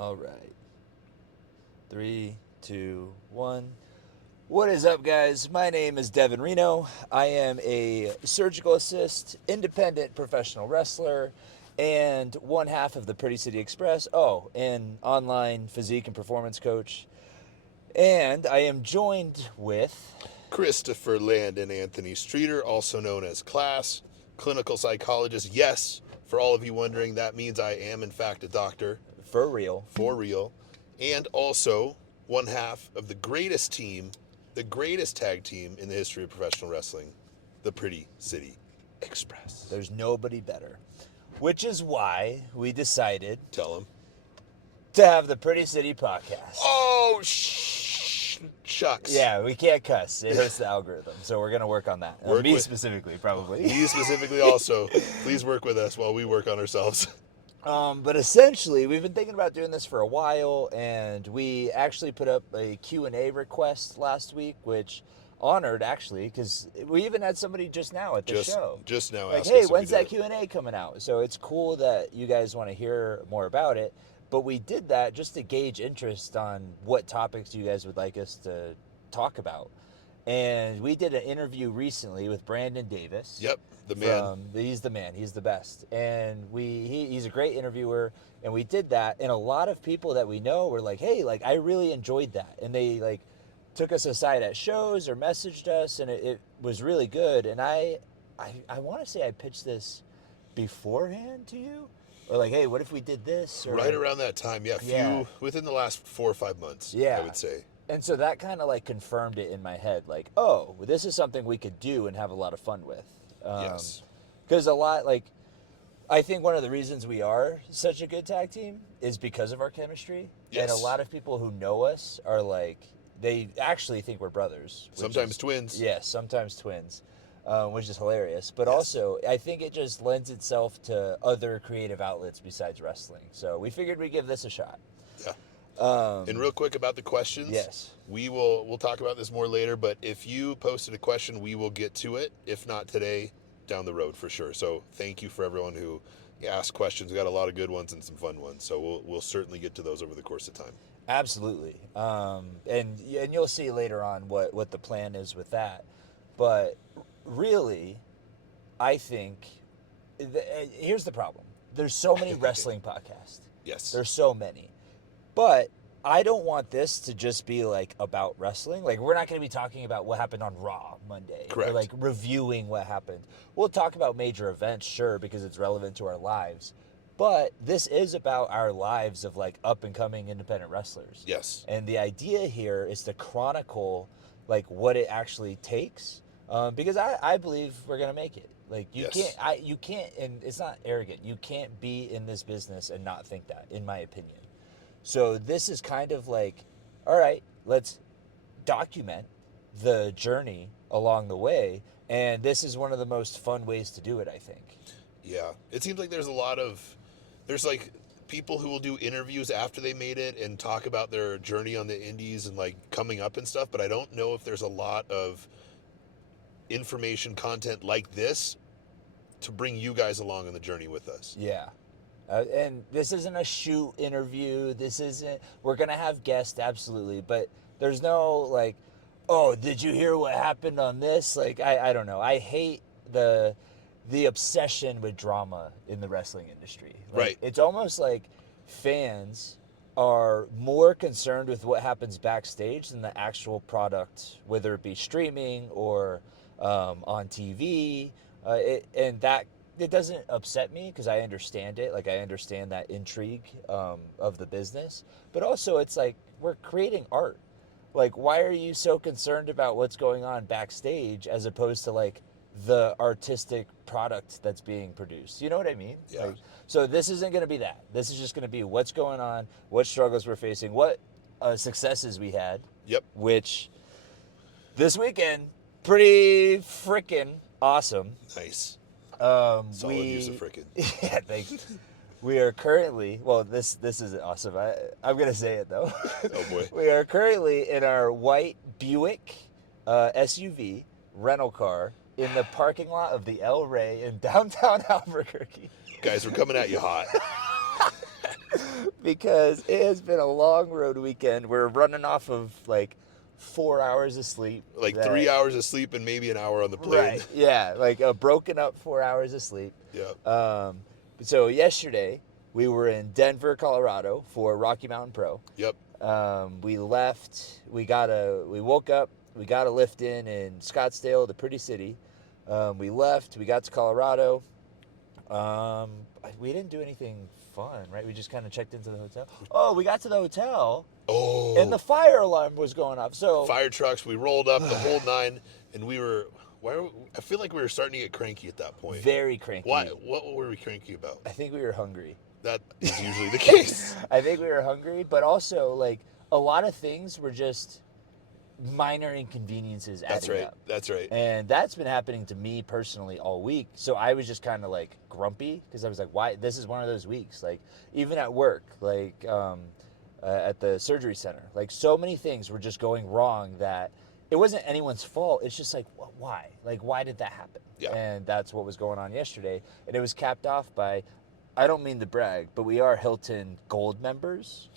All right. 3, 2, 1. What is up, guys? My name is Devin Reno. I am a surgical assist, independent professional wrestler, and one half of the Pretty City Express. Oh, and online physique and performance coach. And I am joined with Christopher Landon Anthony Streeter, also known as CLAS, clinical psychologist. Yes, for all of you wondering, that means I am, in fact, a doctor. For Real. For real. And also one half of the greatest team, the greatest tag team in the history of professional wrestling, the Pretty City Express. There's nobody better. Which is why we decided Tell him. to have the Pretty City Podcast. Oh, shucks. Yeah, we can't cuss. It hurts the algorithm. So we're going to work on that. Me specifically, probably. Me specifically also. Please work with us while we work on ourselves. But essentially, we've been thinking about doing this for a while, and we actually put up a Q&A request last week, which honored, actually, because we even had somebody just now at the show. Just now like, asked hey, us if when's we that did it. Q&A coming out? So it's cool that you guys want to hear more about it. But we did that just to gauge interest on what topics you guys would like us to talk about. And we did an interview recently with Brandon Davis. Yep, the man. He's the man. He's the best. And he's a great interviewer. And we did that. And a lot of people that we know were like, hey, like, I really enjoyed that. And they, like, took us aside at shows or messaged us. And it was really good. And I want to say I pitched this beforehand to you. Or like, hey, what if we did this? Or, right around that time, within the last 4 or 5 months, I would say. And so that kind of like confirmed it in my head, like, oh, this is something we could do and have a lot of fun with. Yes. Because I think one of the reasons we are such a good tag team is because of our chemistry. Yes. And a lot of people who know us are like, they actually think we're brothers. Sometimes twins. Yes, sometimes twins. Which is hilarious. But Yes. also, I think it just lends itself to other creative outlets besides wrestling. So we figured we'd give this a shot. Yeah. And real quick about the questions. Yes. We'll talk about this more later, but if you posted a question, we will get to it. If not today, down the road for sure. So thank you for everyone who asked questions. We got a lot of good ones and some fun ones. So we'll certainly get to those over the course of time. Absolutely. And you'll see later on what the plan is with that. But really, I think here's the problem. There's so many wrestling podcasts. Yes. There's so many. But I don't want this to just be like about wrestling. Like, we're not going to be talking about what happened on Raw Monday. Correct. Or like reviewing what happened. We'll talk about major events, sure, because it's relevant to our lives. But this is about our lives of like up and coming independent wrestlers. Yes. And the idea here is to chronicle like what it actually takes. Because I believe we're going to make it. Like, you can't, and it's not arrogant. You can't be in this business and not think that, in my opinion. So this is kind of like, all right, let's document the journey along the way. And this is one of the most fun ways to do it, I think. Yeah. It seems like there's like people who will do interviews after they made it and talk about their journey on the indies and like coming up and stuff. But I don't know if there's a lot of information content like this to bring you guys along on the journey with us. Yeah. And this isn't a shoot interview. We're going to have guests, absolutely. But there's no like, oh, did you hear what happened on this? Like, I don't know. I hate the obsession with drama in the wrestling industry. Like, right. It's almost like fans are more concerned with what happens backstage than the actual product, whether it be streaming or on TV. It doesn't upset me because I understand it. Like, I understand that intrigue of the business. But also, it's like, we're creating art. Like, why are you so concerned about what's going on backstage as opposed to, like, the artistic product that's being produced? You know what I mean? Yeah. Like, so this isn't going to be that. This is just going to be what's going on, what struggles we're facing, what successes we had. Yep. Which, this weekend, pretty freaking awesome. Nice. Solid use of frickin'. Yeah, thanks. We are currently, well, this isn't awesome. I'm going to say it, though. Oh, boy. We are currently in our white Buick SUV rental car in the parking lot of the El Rey in downtown Albuquerque. Guys, we're coming at you hot. because it has been a long road weekend. We're running off of like 4 hours of sleep. Like that- 3 hours of sleep and maybe an hour on the plane. Right. Yeah. Like a broken up 4 hours of sleep. Yeah. So yesterday we were in Denver, Colorado for Rocky Mountain Pro. Yep. We left. We woke up. We got a lift in Scottsdale, the pretty city. We left. We got to Colorado. We didn't do anything fun, right? We just kind of checked into the hotel. Oh, we got to the hotel. Oh. And the fire alarm was going off. So fire trucks. We rolled up the whole nine, and we were. I feel like we were starting to get cranky at that point. Very cranky. Why? What were we cranky about? I think we were hungry. That is usually the case. I think we were hungry, but also like a lot of things were just minor inconveniences adding up. That's right. And that's been happening to me personally all week. So I was just kind of like grumpy because I was like, why? This is one of those weeks. Like even at work, like at the surgery center, like so many things were just going wrong that it wasn't anyone's fault. It's just like, why? Like, why did that happen? Yeah. And that's what was going on yesterday. And it was capped off by, I don't mean to brag, but we are Hilton Gold members.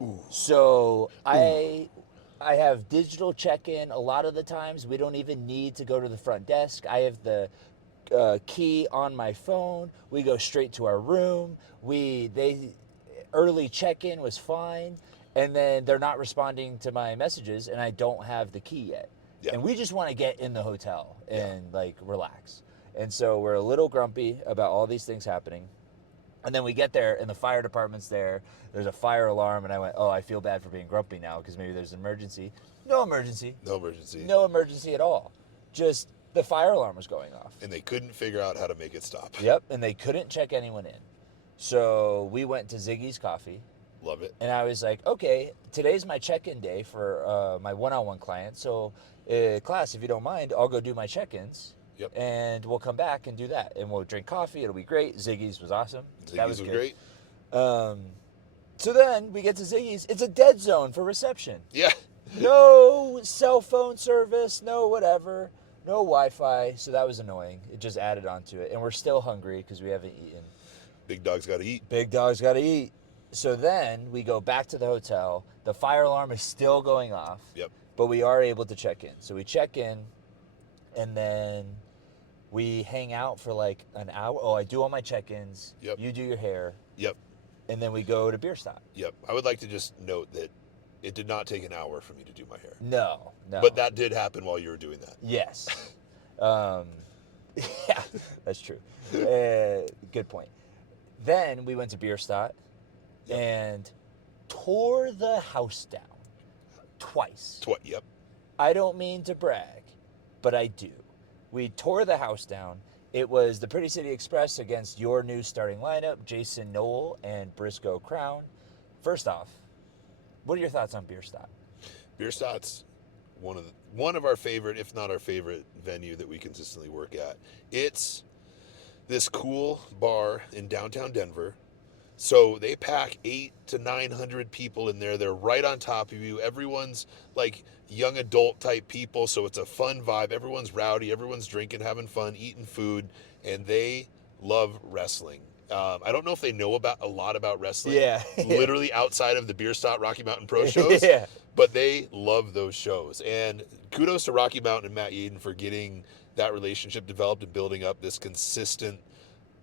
Ooh. So I have digital check-in a lot of the times. We don't even need to go to the front desk. I have the key on my phone. We go straight to our room. Early check-in was fine, and then they're not responding to my messages, and I don't have the key yet. Yeah. And we just want to get in the hotel and like relax. And so we're a little grumpy about all these things happening. And then we get there, and the fire department's there. There's a fire alarm, and I went, oh, I feel bad for being grumpy now because maybe there's an emergency. No emergency. No emergency. No emergency at all. Just the fire alarm was going off. And they couldn't figure out how to make it stop. Yep, and they couldn't check anyone in. So we went to Ziggy's Coffee. Love it. And I was like, okay, today's my check-in day for my one-on-one client. So class, if you don't mind, I'll go do my check-ins. Yep. And we'll come back and do that. And we'll drink coffee. It'll be great. Ziggy's was awesome. That was good. Great. So then we get to Ziggy's. It's a dead zone for reception. Yeah. No cell phone service, no whatever, no Wi-Fi. So that was annoying. It just added on to it. And we're still hungry because we haven't eaten. Big dog's got to eat. Big dog's got to eat. So then we go back to the hotel. The fire alarm is still going off. Yep. But we are able to check in. So we check in, and then we hang out for like an hour. Oh, I do all my check-ins. Yep. You do your hair. Yep. And then we go to Beer Stop. Yep. I would like to just note that it did not take an hour for me to do my hair. No. But that did happen while you were doing that. Yes. Yeah, that's true. Good point. Then we went to Beer Stop and tore the house down twice. Yep. I don't mean to brag, but I do. We tore the house down. It was the Pretty City Express against your new starting lineup, Jason Knoll and Briscoe Crown. First off, what are your thoughts on Beer Stop? Beer Stop's one of our favorite, if not our favorite, venue that we consistently work at. It's this cool bar in downtown Denver. So they pack 800 to 900 people in there. They're right on top of you. Everyone's like young adult type people, so it's a fun vibe. Everyone's rowdy. Everyone's drinking, having fun, eating food, and they love wrestling. I don't know if they know a lot about wrestling. Yeah. Literally outside of the Beer Stop Rocky Mountain Pro shows. Yeah. But they love those shows. And kudos to Rocky Mountain and Matt Yaden for getting that relationship developed and building up this consistent,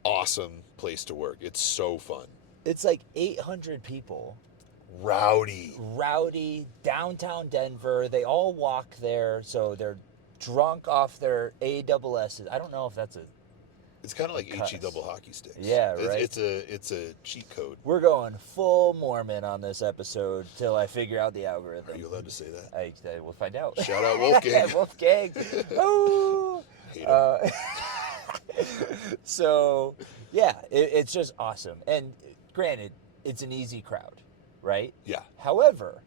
awesome place to work. It's so fun. It's like 800 people. Rowdy, downtown Denver. They all walk there, so they're drunk off their AWSs. I don't know if that's a... It's kind of like cuss. HE double hockey sticks. Yeah, right. It's a cheat code. We're going full Mormon on this episode till I figure out the algorithm. Are you allowed to say that? I will find out. Shout out Wolfgang. Wolfgang. Oh. Hate him. So, yeah, it's just awesome. And granted, it's an easy crowd, right? Yeah. However,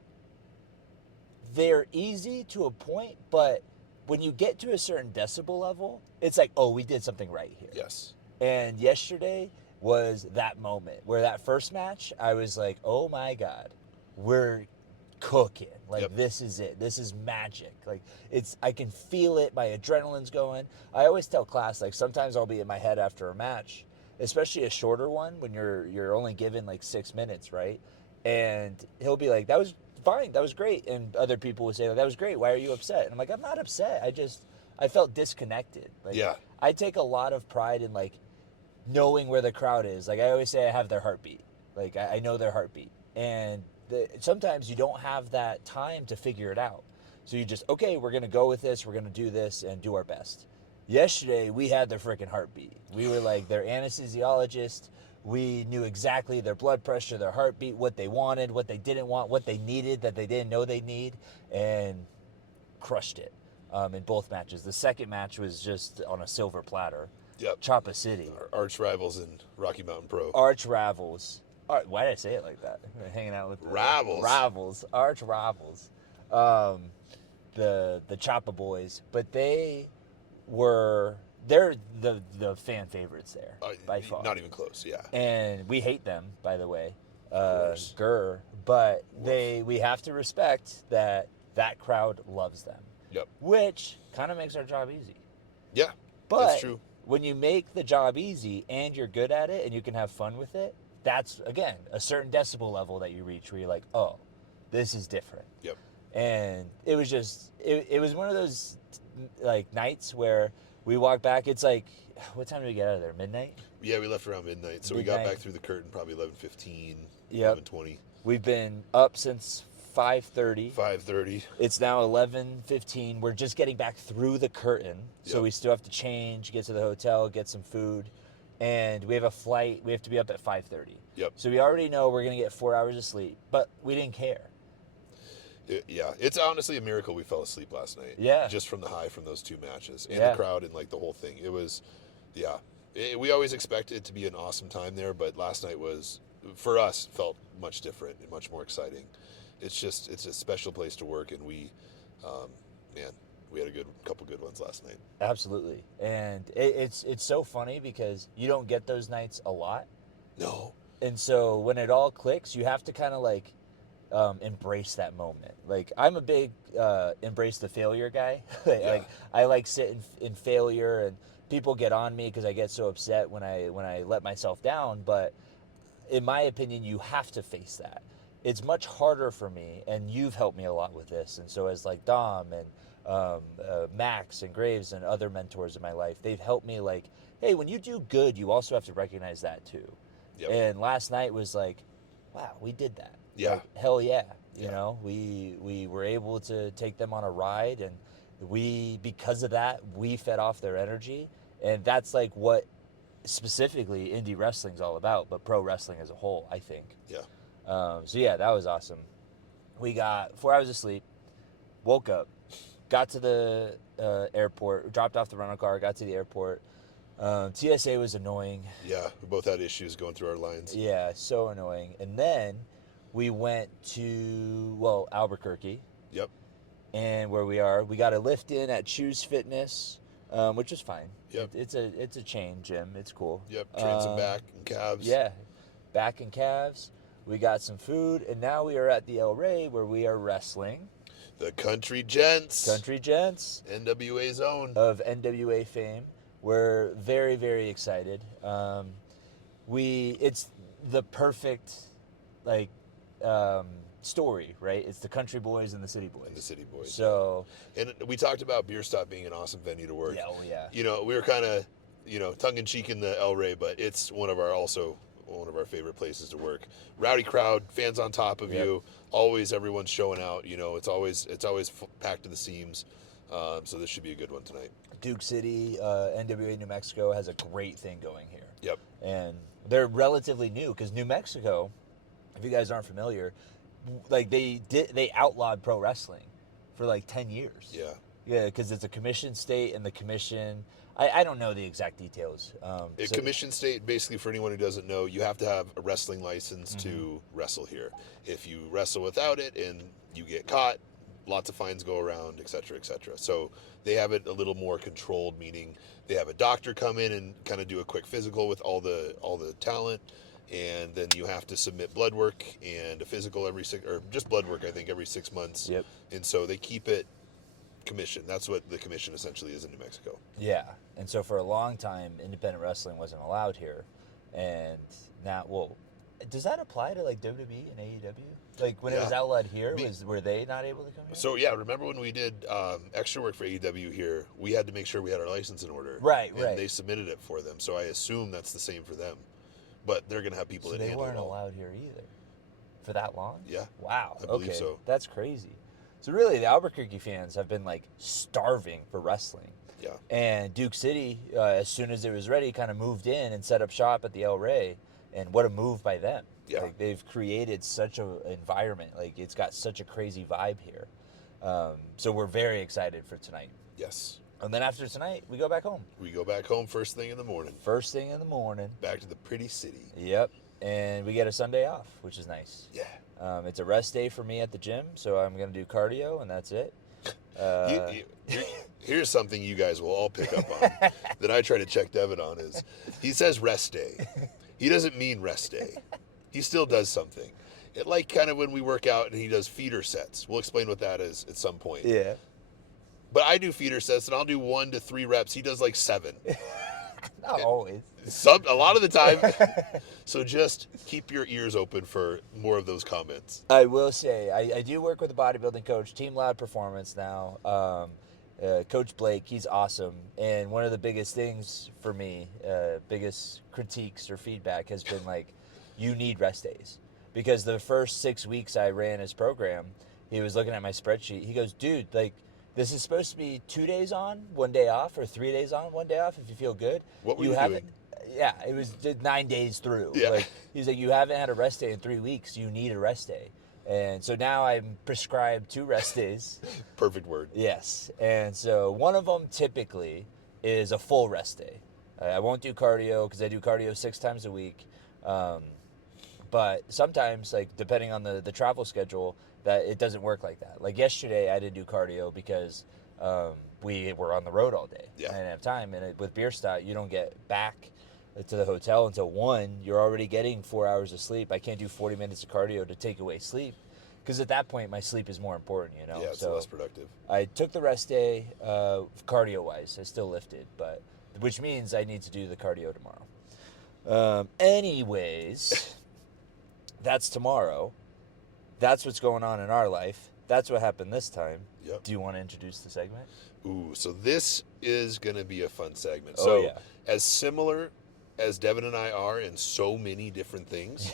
they're easy to a point, but when you get to a certain decibel level, it's like, oh, we did something right here. Yes. And yesterday was that moment where that first match, I was like, oh my God, we're cooking. Like, Yep. This is it. This is magic. Like, I can feel it. My adrenaline's going. I always tell class, like, sometimes I'll be in my head after a match especially a shorter one when you're only given like 6 minutes, right? And he'll be like, "That was fine, that was great," and other people would say, "That was great. Why are you upset?" And I'm like, "I'm not upset. I felt disconnected." Like Yeah. I take a lot of pride in like knowing where the crowd is. Like I always say, I have their heartbeat. Like I know their heartbeat, and sometimes you don't have that time to figure it out. So you just, okay, we're gonna go with this. We're gonna do this and do our best. Yesterday we had their freaking heartbeat. We were like their anesthesiologist. We knew exactly their blood pressure, their heartbeat, what they wanted, what they didn't want, what they needed that they didn't know they need, and crushed it in both matches. The second match was just on a silver platter. Yep. Choppa City. Our arch rivals in Rocky Mountain Pro. Arch rivals. Why did I say it like that? I'm hanging out with Rivals. Arch rivals. The Choppa boys, but they're the fan favorites there by far. Not even close. Yeah. And we hate them, by the way. Course. Grr, but we have to respect that crowd loves them. Yep. Which kind of makes our job easy. Yeah. But that's true. when you make the job easy and you're good at it and you can have fun with it, that's, again, a certain decibel level that you reach where you're like, oh, this is different. Yep. And it was just, it was one of those, like, nights where we walked back. It's like, what time did we get out of there? Midnight? Yeah, we left around midnight. So we got back through the curtain probably 11:15, Yep. 11:20. We've been up since 5:30. 5:30. It's now 11:15. We're just getting back through the curtain. So Yep. we still have to change, get to the hotel, get some food. And we have a flight. We have to be up at 5:30. Yep. So we already know we're going to get 4 hours of sleep. But we didn't care. Yeah, it's honestly a miracle we fell asleep last night. Yeah. Just from the high from those two matches. And Yeah. the crowd and like the whole thing. It was, yeah. We always expect it to be an awesome time there, but last night was, for us, felt much different and much more exciting. It's a special place to work, and we had a couple good ones last night. Absolutely. And it's so funny because you don't get those nights a lot. No. And so when it all clicks, you have to kind of like embrace that moment. Like I'm a big embrace the failure guy. Like I like sit in failure, and people get on me because I get so upset when I let myself down. But in my opinion, you have to face that. It's much harder for me, and you've helped me a lot with this. And so as like Dom and Max and Graves and other mentors in my life, they've helped me like, hey, when you do good, you also have to recognize that too. Yep. And last night was like, wow, we did that. Yeah. Like, hell yeah. You know, we were able to take them on a ride, and because of that, we fed off their energy. And that's like what specifically indie wrestling's all about, but pro wrestling as a whole, I think. Yeah. So yeah, that was awesome. We got 4 hours of sleep, woke up, got to the airport, dropped off the rental car, got to the airport. TSA was annoying. Yeah, we both had issues going through our lines. Yeah, so annoying. And then we went to, Albuquerque. Yep. And where we got a lift in at Choose Fitness, which was fine. Yep. It's a chain gym. It's cool. Yep, train some back and calves. Yeah, back and calves. We got some food, and now we are at the El Rey where we are wrestling. The Country Gents. Country Gents. NWA's own. Of NWA fame. We're very, very excited. It's the perfect, like, story, right? It's the country boys and the city boys. And the city boys. So. And we talked about Beer Stop being an awesome venue to work. Yeah, oh yeah. You know, we were kind of, tongue-in-cheek in the El Rey, but it's one of our favorite places to work. Rowdy crowd, fans on top of you. Always everyone's showing out. It's always packed to the seams. So this should be a good one tonight. Duke City, NWA New Mexico has a great thing going here. Yep. And they're relatively new because New Mexico, if you guys aren't familiar, like they outlawed pro wrestling for like 10 years. Yeah. Yeah, because it's a commission state, and the commission, I don't know the exact details. Commission state, basically, for anyone who doesn't know, you have to have a wrestling license to wrestle here. If you wrestle without it and you get caught, lots of fines go around, et cetera, et cetera. So they have it a little more controlled, meaning they have a doctor come in and kind of do a quick physical with all the talent, and then you have to submit blood work and a physical every 6 months. Yep. And so they keep it commission. That's what the commission essentially is in New Mexico. Yeah. And so for a long time, independent wrestling wasn't allowed here. And now, well, does that apply to like WWE and AEW? Like when it was Yeah. outlawed here, Me- were they not able to come here? So yeah, remember when we did extra work for AEW here? We had to make sure we had our license in order, Right, and right. they submitted it for them. So I assume that's the same for them, but they're gonna have people So that they handle weren't it all. allowed here either for that long? Yeah, Wow. I believe Okay. so. That's crazy. So really, the Albuquerque fans have been like starving for wrestling. Yeah, And Duke City, as soon as it was ready, kind of moved in and set up shop at the El Rey. And what a move by them! Yeah. Like they've created such an environment. Like it's got such a crazy vibe here. So we're very excited for tonight. yes. And then after tonight, we go back home. We go back home first thing in the morning, First thing in the morning. back to the pretty city. Yep. And we get a Sunday off, which is nice. Yeah. It's a rest day for me at the gym, so I'm going to do cardio, and that's it. Here's something you guys will all pick up on that I try to check Devin on is he says rest day. He doesn't mean rest day. He still does something. It like kind of when we work out and he does feeder sets. We'll explain what that is at some point. Yeah. But I do feeder sets and I'll do 1 to 3 reps. He does like 7. Not always. A lot of the time. So just keep your ears open for more of those comments. I will say, I do work with a bodybuilding coach, Team Loud Performance now. Coach Blake, he's awesome. And one of the biggest things for me, biggest critiques or feedback has been like, you need rest days. Because the first 6 weeks I ran his program, he was looking at my spreadsheet. He goes, dude, like, this is supposed to be 2 days on, 1 day off, or 3 days on, 1 day off if you feel good. What were you haven't, doing? Yeah, it was 9 days through. Yeah. Like, he's like, you haven't had a rest day in 3 weeks. You need a rest day. And so now I'm prescribed 2 rest days. Perfect word. Yes. And so one of them typically is a full rest day. I won't do cardio because I do cardio 6 times a week. But sometimes, like depending on the travel schedule, that it doesn't work like that. Like yesterday, I didn't do cardio because we were on the road all day. Yeah. I didn't have time. And with Bierstadt, you don't get back to the hotel until 1. You're already getting 4 hours of sleep. I can't do 40 minutes of cardio to take away sleep because at that point, my sleep is more important, you know? Yeah, it's so less productive. I took the rest day cardio-wise. I still lifted, but which means I need to do the cardio tomorrow. Anyways, that's tomorrow. That's what's going on in our life. That's what happened this time. Yep. Do you want to introduce the segment? Ooh, so this is going to be a fun segment. Oh, So, yeah. as similar as Devin and I are in so many different things,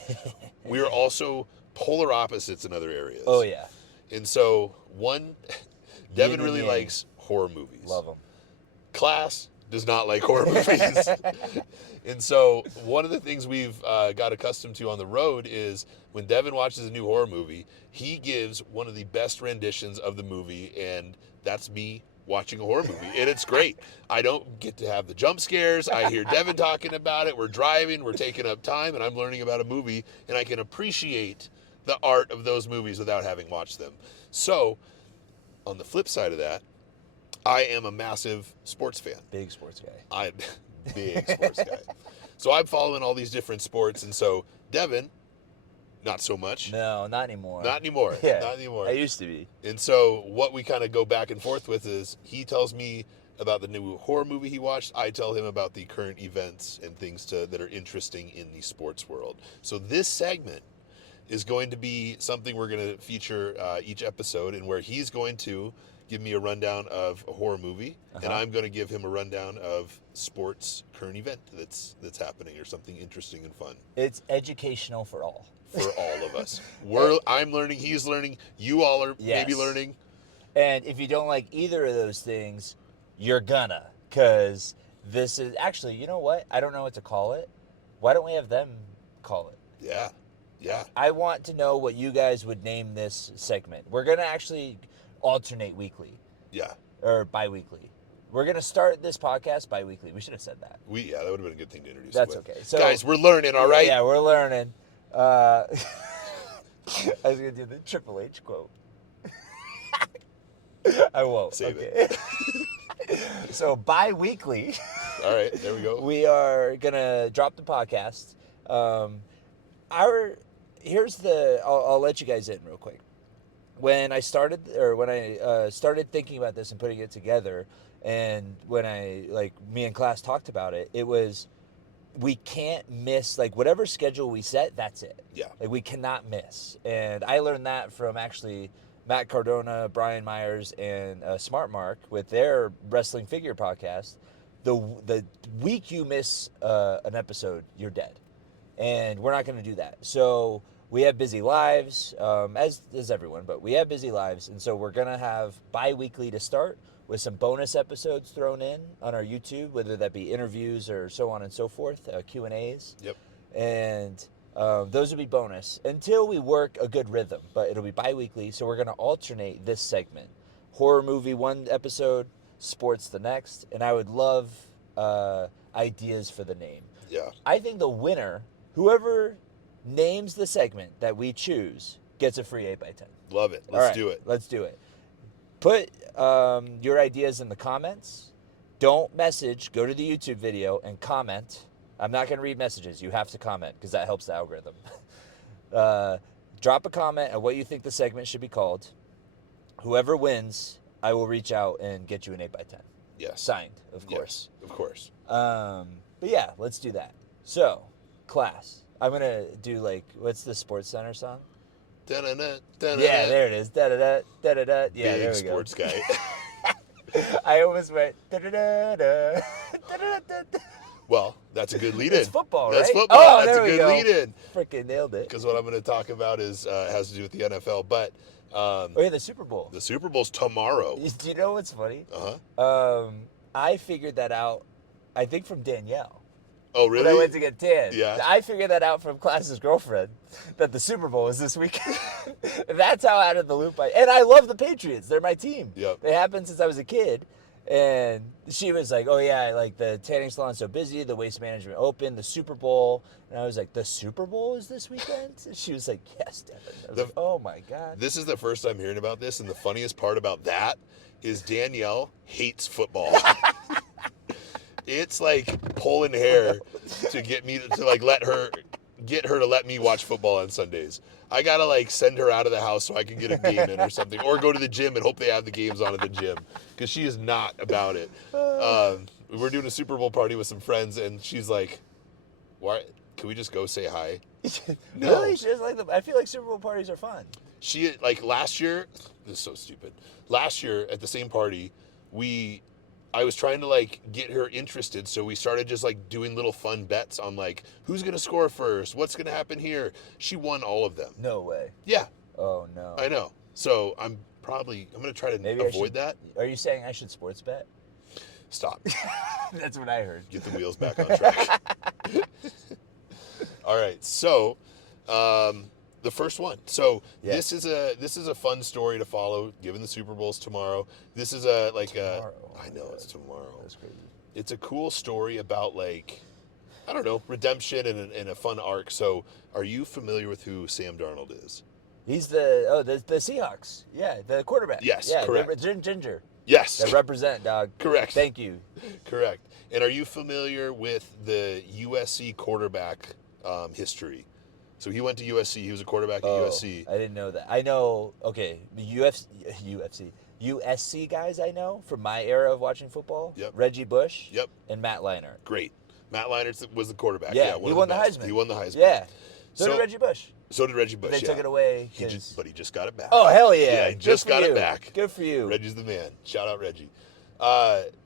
we are also polar opposites in other areas. Oh, yeah. And so, Devin and really yang. likes horror movies. Love them. Class does not like horror movies. And so, one of the things we've got accustomed to on the road is when Devin watches a new horror movie, he gives one of the best renditions of the movie, and that's me watching a horror movie. And it's great. I don't get to have the jump scares. I hear Devin talking about it. We're driving, we're taking up time, and I'm learning about a movie, and I can appreciate the art of those movies without having watched them. So, on the flip side of that, I am a massive sports fan. Big sports guy. I'm a big sports guy. So I'm following all these different sports, and so Devin, not so much. No, not anymore. Not anymore. Yeah, Not anymore. I used to be. And so what we kind of go back and forth with is he tells me about the new horror movie he watched. I tell him about the current events and things that are interesting in the sports world. So this segment is going to be something we're going to feature each episode, and where he's going to give me a rundown of a horror movie, and I'm going to give him a rundown of sports current event that's happening or something interesting and fun It's educational for all. for all of us. I'm learning, he's learning, you all are maybe Yes. learning. And if you don't like either of those things, you're gonna. Because this is actually, you know what? I don't know what to call it. Why don't we have them call it? Yeah. Yeah. I want to know what you guys would name this segment. We're gonna actually alternate weekly Yeah. or bi-weekly. We're gonna start this podcast bi-weekly. We should have said that. That would have been a good thing to introduce. That's it with. okay. So Guys, we're learning, all right? Yeah, we're learning. I was gonna do the Triple H quote. I won't. Save it. So bi-weekly, All right, there we go. we are gonna drop the podcast. I'll let you guys in real quick. When I started thinking about this and putting it together, and when me and class talked about it, it was we can't miss, like, whatever schedule we set, that's it. Yeah. Like, we cannot miss. And I learned that from actually Matt Cardona, Brian Myers, and Smart Mark with their wrestling figure podcast. The week you miss an episode, you're dead. And we're not going to do that. So we have busy lives, as does everyone, but we have busy lives. And so we're going to have bi-weekly to start with some bonus episodes thrown in on our YouTube, whether that be interviews or so on and so forth, Q&As. Yep. And those will be bonus until we work a good rhythm. But it'll be bi-weekly, so we're going to alternate this segment. Horror movie one episode, sports the next. And I would love ideas for the name. Yeah. I think the winner, whoever names the segment that we choose, gets a free 8x10. Love it. All Let's right, do it. Let's do it. Put your ideas in the comments. Don't message. Go to the YouTube video and comment. I'm not going to read messages. You have to comment because that helps the algorithm. Drop a comment on what you think the segment should be called. Whoever wins, I will reach out and get you an 8x10. Yes. Signed, of course. Yes, of course. But yeah, let's do that. So, class. I'm going to do, like, what's the Sports Center song? Da-da-da, da-da-da. Yeah, there it is. Da-da-da, da-da-da. Yeah, Big there we sports go. guy. I almost went da-da-da-da, da-da-da-da. Well, that's a good lead-in. It's football, That's right? football. Oh, That's there a we good go. lead-in. Freaking nailed it. Because what I'm going to talk about is has to do with the NFL. But Oh, yeah, the Super Bowl. the Super Bowl's tomorrow. Do you know what's funny? Uh-huh. I figured that out, I think, from Danielle. Oh, really? When I went to get tan. Yeah. I figured that out from Class's girlfriend, that the Super Bowl is this weekend. That's how out of the loop And I love the Patriots. They're my team. Yep. They happened since I was a kid. And she was like, oh, yeah, like the tanning salon's so busy, the Waste Management Open, the Super Bowl. And I was like, the Super Bowl is this weekend? And she was like, yes, Devin. I was like, oh, my God. This is the first time hearing about this, and the funniest part about that is Danielle hates football. It's like pulling hair to get me to like get her to let me watch football on Sundays. I gotta like send her out of the house so I can get a game in or something, or go to the gym and hope they have the games on at the gym, because she is not about it. We're doing a Super Bowl party with some friends, and she's like, "Why? Can we just go say hi?" No. Really? She doesn't like them. I feel like Super Bowl parties are fun. She, like, last year, this is so stupid. Last year at the same party, I was trying to like get her interested, so we started just like doing little fun bets on like who's gonna score first, what's gonna happen here. She won all of them. No way. Yeah, Oh, no. I know. So I'm gonna try to Maybe avoid that. Are you saying I should sports bet? Stop. That's what I heard. Get the wheels back on track. All right, so the first one. So Yeah. this is a fun story to follow. Given the Super Bowl's tomorrow, this is a like Tomorrow. I know it's tomorrow. That's crazy. It's a cool story about like, I don't know, redemption and a fun arc. So, are you familiar with who Sam Darnold is? He's the Seahawks. Yeah, the quarterback. Yes, yeah, correct. Ginger. Yes, That represent, dog. correct. Thank you. Correct. And are you familiar with the USC quarterback history? So he went to USC. He was a quarterback at USC. I didn't know that. I know. Okay, the USC guys I know from my era of watching football. Yep. Reggie Bush. Yep. And Matt Leinart. Great. Matt Leinart was the quarterback. Yeah, one he of won the best. Heisman. He won the Heisman. Yeah. So, So- did Reggie Bush. So did Reggie Bush. They yeah. took it away. But he just got it back. Oh, hell yeah. Yeah, he Good just for got it you. back. Good for you. Reggie's the man. Shout out Reggie.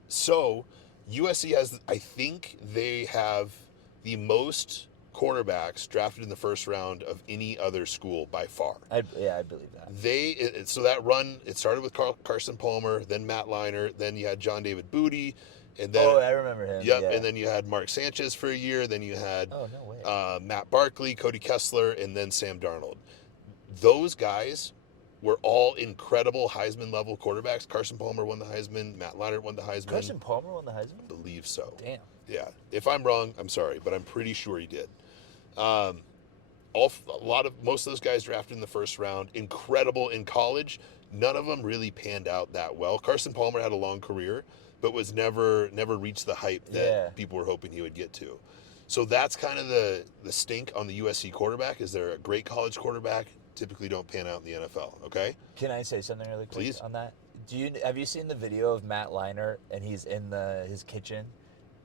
So USC has, I think they have the most quarterbacks drafted in the first round of any other school by far. I believe that. So that run, it started with Carson Palmer, then Matt Leinart, then you had John David Booty, and then I remember him. Yep, Yeah. and then you had Mark Sanchez for a year. Then you had Oh, no way. Matt Barkley, Cody Kessler, and then Sam Darnold. Those guys were all incredible Heisman level quarterbacks. Carson Palmer won the Heisman. Matt Leinart won the Heisman. Carson Palmer won the Heisman? I believe so. Damn. Yeah. If I'm wrong, I'm sorry, but I'm pretty sure he did. Most of those guys drafted in the first round, incredible in college. None of them really panned out that well. Carson Palmer had a long career, but was never reached the hype that people were hoping he would get to. So that's kind of the stink on the USC quarterback. Is they're a great college quarterback, typically don't pan out in the NFL. Okay. Can I say something really quick Please. on that? Have you seen the video of Matt Leinart and he's in his kitchen,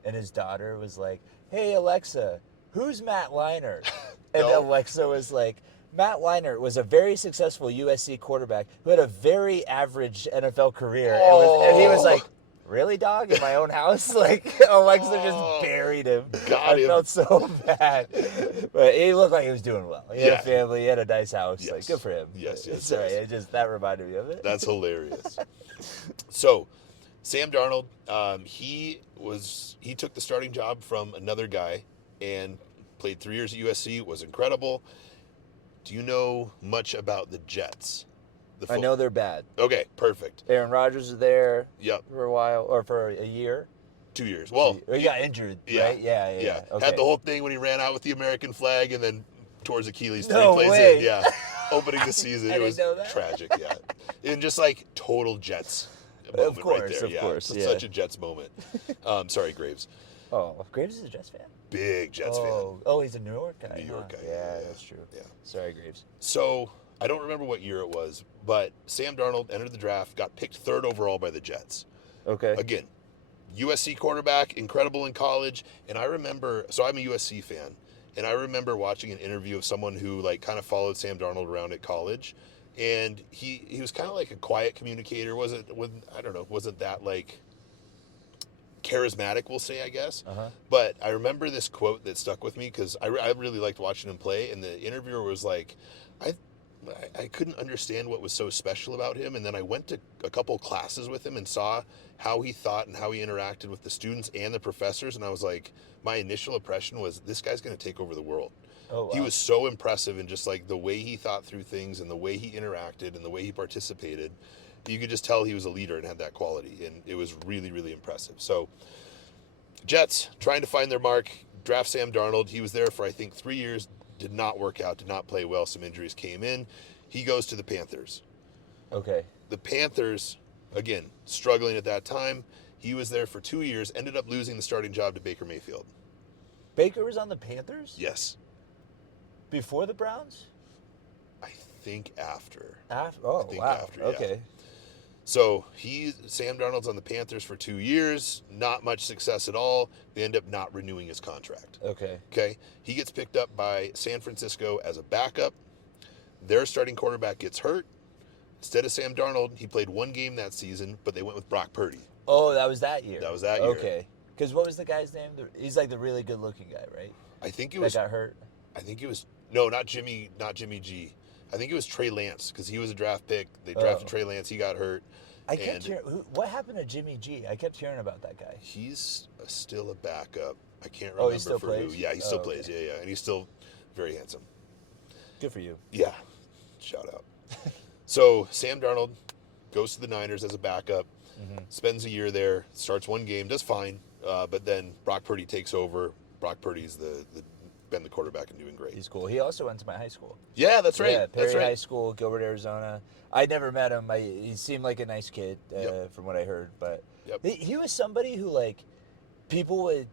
and his daughter was like, hey, Alexa, who's Matt Leinart? And No. Alexa was like, Matt Leinart was a very successful USC quarterback who had a very average NFL career. And he was like, really, dog? In my own house? Like, Alexa just buried him. Got I him. felt so bad. But he looked like he was doing well. He had a Yeah. family. He had a nice house. Yes. Like, good for him. Yes, yes, Sorry, yes. that reminded me of it. That's hilarious. So, Sam Darnold, he took the starting job from another guy and played 3 years at USC. Was incredible. Do you know much about the Jets? I know they're bad. Okay, perfect. Aaron Rodgers was there Yep. for a while, or for a year. 2 years. Well, He got injured, right? Yeah. Okay. Had the whole thing when he ran out with the American flag and then towards Achilles No 3 plays way. in. Yeah. Opening the season. I It didn't was know that. tragic, yeah. And just like total Jets moment Of course, right there. of course, yeah. Such a Jets moment. Sorry, Graves. Oh, Graves is a Jets fan? Big Jets fan. Oh, he's a New York guy. New York guy. Yeah, that's true. Yeah. Sorry, Graves. So I don't remember what year it was, but Sam Darnold entered the draft, got picked 3rd overall by the Jets. Okay. Again, USC quarterback, incredible in college. And I remember, so I'm a USC fan, and I remember watching an interview of someone who like kind of followed Sam Darnold around at college. And he was kind of like a quiet communicator. Wasn't that like charismatic, we'll say, I guess. But I remember this quote that stuck with me because I really liked watching him play. And the interviewer was like, I couldn't understand what was so special about him. And then I went to a couple classes with him and saw how he thought and how he interacted with the students and the professors. And I was like, my initial impression was this guy's going to take over the world. Oh, wow. He was so impressive in just like the way he thought through things and the way he interacted and the way he participated. You could just tell he was a leader and had that quality. And it was really, really impressive. So Jets trying to find their mark, draft Sam Darnold. He was there for, I think, 3 years. Did not work out, did not play well. Some injuries came in. He goes to the Panthers. Okay. The Panthers, again, struggling at that time. He was there for 2 years, ended up losing the starting job to Baker Mayfield. Baker was on the Panthers? Yes. Before the Browns? I think after. After? Oh, wow. After, yeah. Okay. So Sam Darnold's on the Panthers for 2 years, not much success at all. They end up not renewing his contract. Okay. He gets picked up by San Francisco as a backup. Their starting quarterback gets hurt. Instead of Sam Darnold, he played 1 game that season, but they went with Brock Purdy. Oh, that was that year. That was that year. Okay. Because what was the guy's name? He's like the really good-looking guy, right? I think it was. That got hurt. I think it was not Jimmy G. I think it was Trey Lance because he was a draft pick. They drafted Trey Lance. He got hurt. I kept hearing. What happened to Jimmy G? I kept hearing about that guy. He's still a backup. I can't remember he still for plays? who. Yeah, he still Okay. plays. Yeah, and he's still very handsome. Good for you. Yeah, shout out. So Sam Darnold goes to the Niners as a backup, spends a year there, starts 1 game, does fine, but then Brock Purdy takes over. Brock Purdy's been the quarterback and doing great. He's cool. He also went to my high school. Yeah, that's right. Yeah, Perry that's right. High School, Gilbert, Arizona. I never met him. He seemed like a nice kid from what I heard. But he was somebody who, like, people would,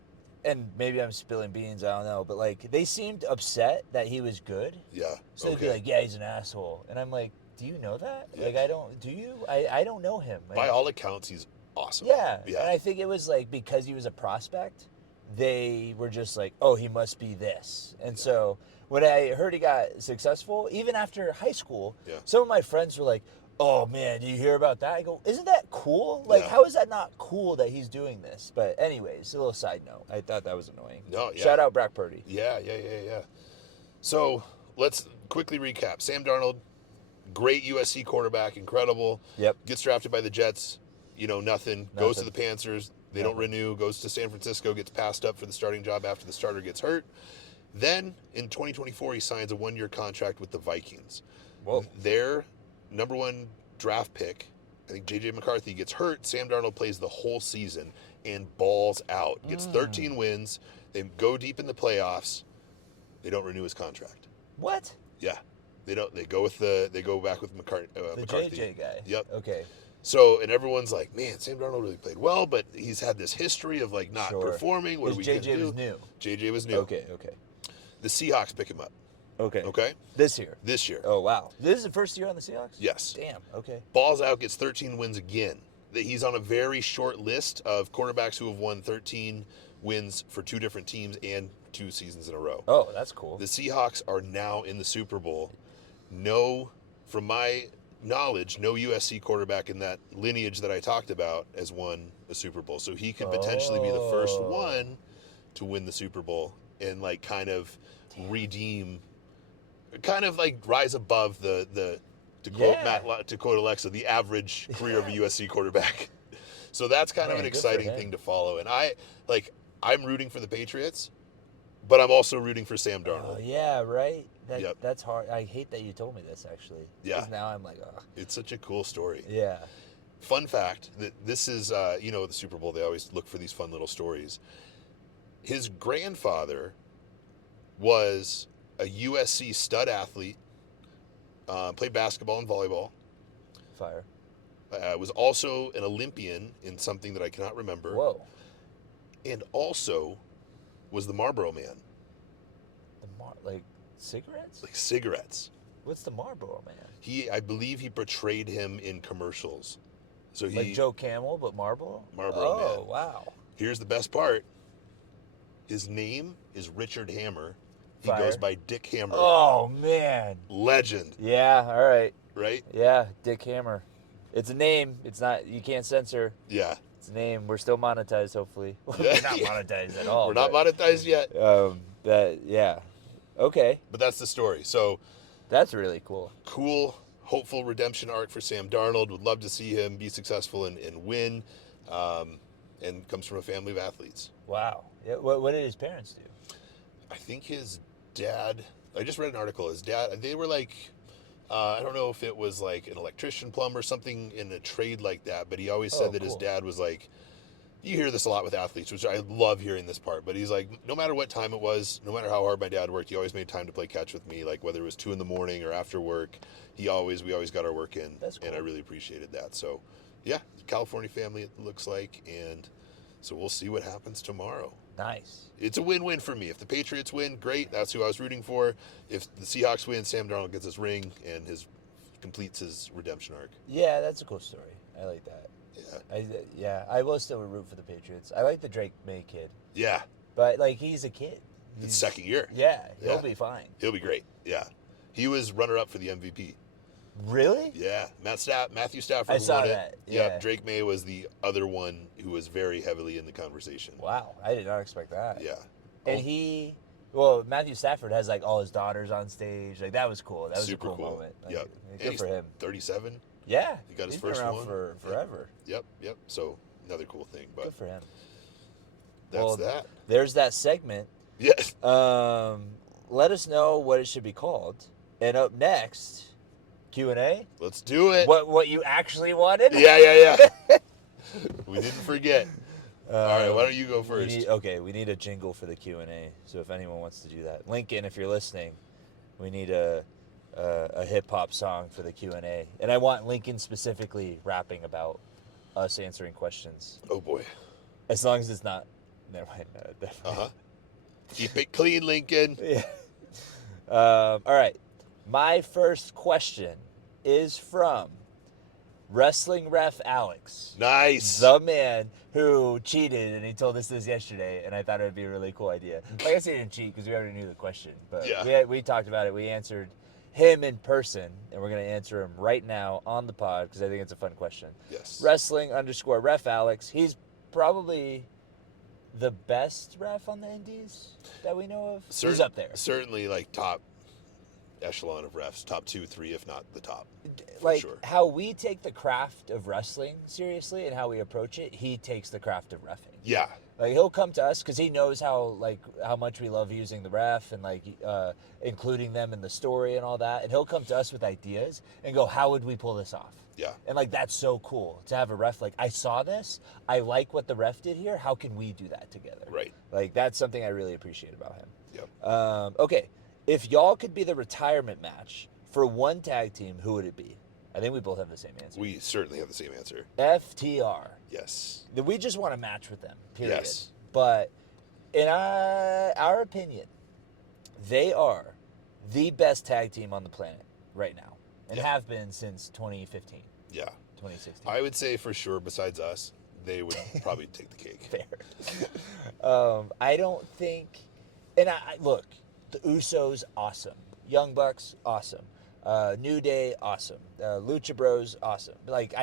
and maybe I'm spilling beans, I don't know, but, like, they seemed upset that he was good. Yeah. So they'd be like, yeah, he's an asshole. And I'm like, do you know that? Yeah. Like, do you? I don't know him. By all accounts, he's awesome. Yeah. Yeah. And I think it was, like, because he was a prospect, they were just like, oh, he must be this. And so when I heard he got successful, even after high school, some of my friends were like, oh, man, do you hear about that? I go, isn't that cool? Like, how is that not cool that he's doing this? But anyways, a little side note. I thought that was annoying. No, yeah. Shout out Brock Purdy. Yeah. So let's quickly recap. Sam Darnold, great USC quarterback, incredible. Yep. Gets drafted by the Jets, nothing. Goes to the Panthers. They don't renew, goes to San Francisco, gets passed up for the starting job after the starter gets hurt. Then, in 2024, he signs a 1-year contract with the Vikings. Whoa. Their number 1 draft pick, I think J.J. McCarthy, gets hurt. Sam Darnold plays the whole season and balls out. Gets 13 wins. They go deep in the playoffs. They don't renew his contract. What? Yeah. They don't. They go back with McCarthy. The JJ guy. Yep. Okay. So, and everyone's like, man, Sam Darnold really played well, but he's had this history of like not performing. What are we going to do? JJ was new. JJ was new. Okay. The Seahawks pick him up. Okay. This year. Oh, wow. This is the first year on the Seahawks? Yes. Damn. Okay. Balls out, gets 13 wins again. He's on a very short list of quarterbacks who have won 13 wins for 2 different teams and 2 seasons in a row. Oh, that's cool. The Seahawks are now in the Super Bowl. No, from my knowledge, no USC quarterback in that lineage that I talked about has won a Super Bowl. So he could potentially be the first one to win the Super Bowl and like kind of redeem, kind of like rise above the to quote Alexa, the average career of a USC quarterback. So that's kind of an exciting thing to follow. And I'm rooting for the Patriots, but I'm also rooting for Sam Darnold. Oh, yeah, right. That's hard. I hate that you told me this, actually. Yeah. 'Cause now I'm like, oh. It's such a cool story. Yeah. Fun fact that this is, the Super Bowl, they always look for these fun little stories. His grandfather was a USC stud athlete, played basketball and volleyball. Fire. Was also an Olympian in something that I cannot remember. Whoa. And also was the Marlboro Man. Like cigarettes? Like cigarettes. What's the Marlboro Man? I believe he portrayed him in commercials. So like Joe Camel, but Marlboro? Marlboro Man. Oh, wow. Here's the best part. His name is Richard Hammer. He Fire. goes by Dick Hammer. Oh, man. Legend. Yeah, all right. Right? Yeah, Dick Hammer. It's a name. It's not, you can't censor. Yeah. It's a name. We're still monetized, hopefully. Yeah. We're not monetized at all. We're not monetized yet. Yeah. Okay. But that's the story. So that's really cool. Cool, hopeful redemption arc for Sam Darnold. Would love to see him be successful and win. And comes from a family of athletes. Wow. Yeah. What did his parents do? I think his dad, I just read an article. His dad, they were like, I don't know if it was like an electrician, plumber, something in a trade like that, but he always said that his dad was like, you hear this a lot with athletes, which I love hearing this part, but he's like, no matter what time it was, no matter how hard my dad worked, he always made time to play catch with me, like whether it was 2 a.m. or after work, we always got our work in. That's cool. And I really appreciated that. So yeah, California family it looks like, and so we'll see what happens tomorrow. Nice. It's a win-win for me. If the Patriots win, great. That's who I was rooting for. If the Seahawks win, Sam Darnold gets his ring and completes his redemption arc. Yeah, that's a cool story. I like that. Yeah. I will still root for the Patriots. I like the Drake May kid. Yeah. But like he's a kid. It's second year. Yeah, he'll be fine. He'll be great. Yeah. He was runner-up for the MVP. Really? Yeah. Matthew Stafford I saw won it. that. Yeah. Drake May was the other one who was very heavily in the conversation. Wow. I did not expect that. Yeah. And Matthew Stafford has like all his daughters on stage. Like that was cool. That was super a cool moment. Like, yep. Good for him. 37. Yeah. He got his He's first been around one for forever. Yep. So another cool thing. But good for him. That's that. There's that segment. Yes. Let us know what it should be called. And up next, Q&A. Let's do it. What you actually wanted? Yeah. We didn't forget. All right, why don't you go first? We need a jingle for the Q&A. So if anyone wants to do that, Lincoln, if you're listening, we need a hip hop song for the Q&A, and I want Lincoln specifically rapping about us answering questions. Oh boy! As long as it's not. Never mind. Keep it clean, Lincoln. Yeah. All right. My first question is from Wrestling Ref Alex. Nice. The man who cheated, and he told us this yesterday, and I thought it would be a really cool idea. I guess he didn't cheat because we already knew the question, but we talked about it. We answered him in person, and we're going to answer him right now on the pod because I think it's a fun question. Yes. Wrestling_Ref Alex. He's probably the best ref on the Indies that we know of. He's up there. Certainly, like top echelon of refs, top 2, 3, if not the top. Like sure. How we take the craft of wrestling seriously and how we approach it, he takes the craft of reffing. Yeah. Like he'll come to us because he knows how much we love using the ref and including them in the story and all that, and he'll come to us with ideas and go, how would we pull this off? Yeah. And that's so cool to have a ref I saw this, I like what the ref did here, how can we do that together? Right. That's something I really appreciate about him. Yep. Okay. If y'all could be the retirement match for one tag team, who would it be? I think we both have the same answer. We certainly have the same answer. FTR. Yes. We just want to match with them, period. Yes. But in our opinion, they are the best tag team on the planet right now and have been since 2015. Yeah. 2016. I would say for sure, besides us, they would probably take the cake. Fair. I don't think, and look, the Usos, awesome. Young Bucks, awesome. New Day, awesome. Lucha Bros, awesome. Like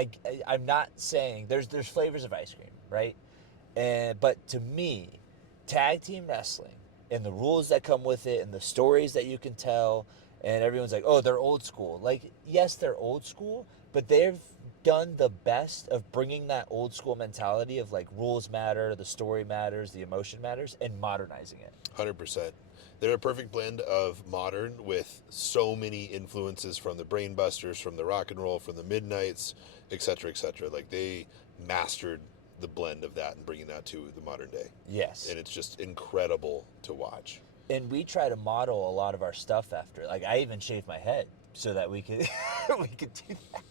I'm not saying there's flavors of ice cream, right? But to me, tag team wrestling and the rules that come with it and the stories that you can tell, and everyone's like, oh, they're old school. Like, yes, they're old school, but they've done the best of bringing that old school mentality of like rules matter, the story matters, the emotion matters, and modernizing it. 100%. They're a perfect blend of modern with so many influences from the Brainbusters, from the rock and roll, from the Midnights, etc., etc. Like they mastered the blend of that and bringing that to the modern day. Yes. And it's just incredible to watch. And we try to model a lot of our stuff after. Like I even shaved my head so that we could we could do that.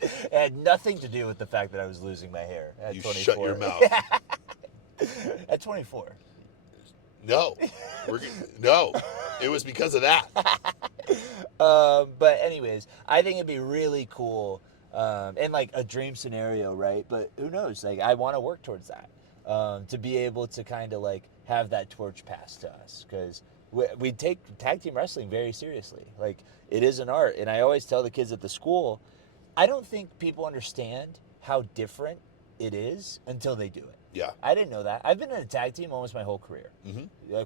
It had nothing to do with the fact that I was losing my hair at You 24. shut your mouth. At 24. No. No. It was because of that. But anyways, I think it'd be really cool, and like a dream scenario, right? But who knows? Like I want to work towards that, to be able to kind of like have that torch passed to us, because we take tag team wrestling very seriously. Like it is an art, and I always tell the kids at the school, I don't think people understand how different it is until they do it. Yeah. I didn't know that. I've been in a tag team almost my whole career,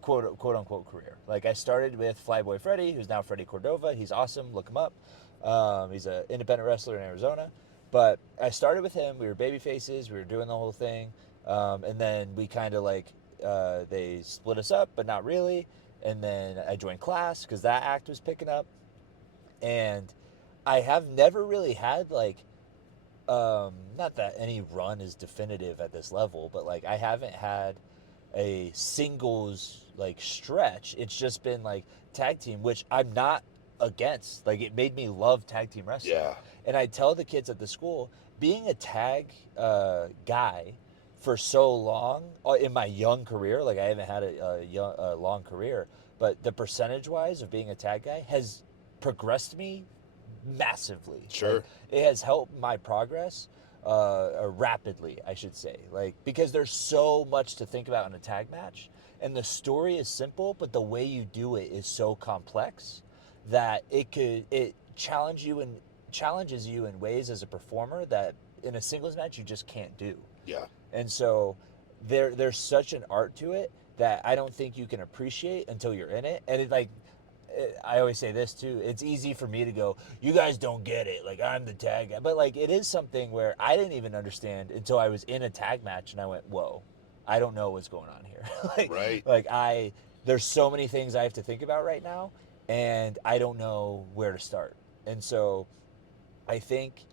quote unquote career. Like I started with Flyboy Freddy, who's now Freddy Cordova. He's awesome. Look him up. He's an independent wrestler in Arizona. But I started with him. We were baby faces. We were doing the whole thing, and then we kind of like they split us up, but not really. And then I joined CLAS because that act was picking up, and I have never really had like. Not that any run is definitive at this level, but like I haven't had a singles like stretch. It's just been like tag team, which I'm not against. Like it made me love tag team wrestling. Yeah. And I tell the kids at the school, being a tag guy for so long in my young career, like I haven't had a long career, but the percentage wise of being a tag guy has progressed me massively. Sure. Like, it has helped my progress rapidly, I should say. Like because there's so much to think about in a tag match, and the story is simple, but the way you do it is so complex that it challenges you in ways as a performer that in a singles match you just can't do. Yeah. And so there's such an art to it that I don't think you can appreciate until you're in it. And it like I always say this too. It's easy for me to go, you guys don't get it. Like I'm the tag guy. But like it is something where I didn't even understand until I was in a tag match and I went, whoa, I don't know what's going on here. Like, right. Like there's so many things I have to think about right now and I don't know where to start. And so I think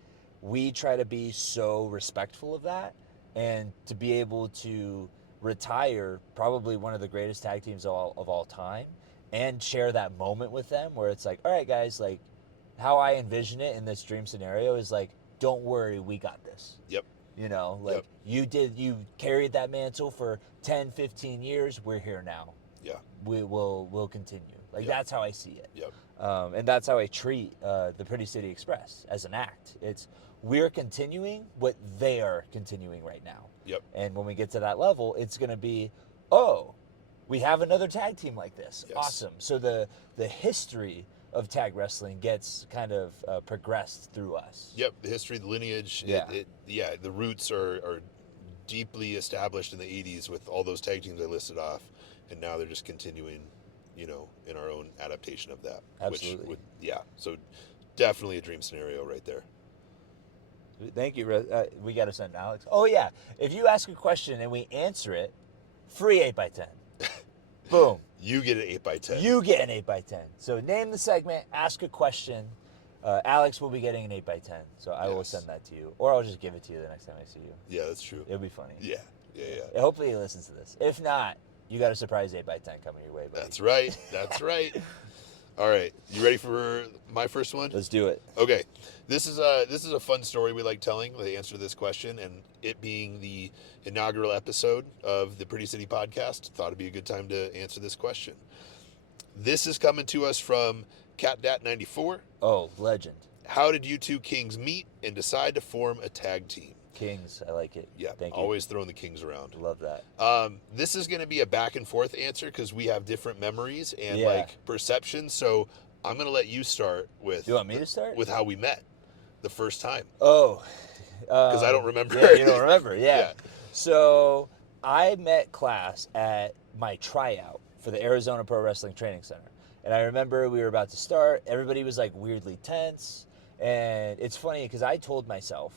we try to be so respectful of that and to be able to retire probably one of the greatest tag teams of all time and share that moment with them where it's like, all right, guys, like how I envision it in this dream scenario is like, don't worry, we got this. Yep. You know, like you carried that mantle for 10, 15 years. We're here now. Yeah. We'll continue. Like that's how I see it. Yep. And that's how I treat the Pretty City Express as an act. It's we're continuing what they are continuing right now. Yep. And when we get to that level, it's going to be, oh, we have another tag team like this. Yes. Awesome. So the history of tag wrestling gets kind of progressed through us. Yep. The history, the lineage. Yeah. The roots are deeply established in the 80s with all those tag teams I listed off. And now they're just continuing, you know, in our own adaptation of that. Absolutely. So definitely a dream scenario right there. Thank you. We got to send Alex. Oh, yeah. If you ask a question and we answer it, free 8x10. Boom. You get an 8x10. You get an 8x10. So name the segment, ask a question. Alex will be getting an 8x10. So I will send that to you. Or I'll just give it to you the next time I see you. Yeah, that's true. It'll be funny. Yeah. Hopefully he listens to this. If not, you got a surprise 8x10 coming your way, buddy. That's right. That's right. All right. You ready for my first one? Let's do it. Okay. This is a fun story we like telling, the answer to this question, and it being the inaugural episode of the Pretty City podcast, thought it'd be a good time to answer this question. This is coming to us from CatDat94. Oh, legend. How did you two kings meet and decide to form a tag team? Kings, I like it. Yeah, Thank you. always throwing the Kings around. Love that. This is going to be a back and forth answer because we have different memories and Yeah. like perceptions. So I'm going to let you start You want me to start? with how we met the first time Oh, because I don't remember. yeah, you don't remember. Yeah. Yeah. So I met CLAS at my tryout for the Arizona Pro Wrestling Training Center. And I remember we were about to start. Everybody was like weirdly tense. And it's funny because I told myself,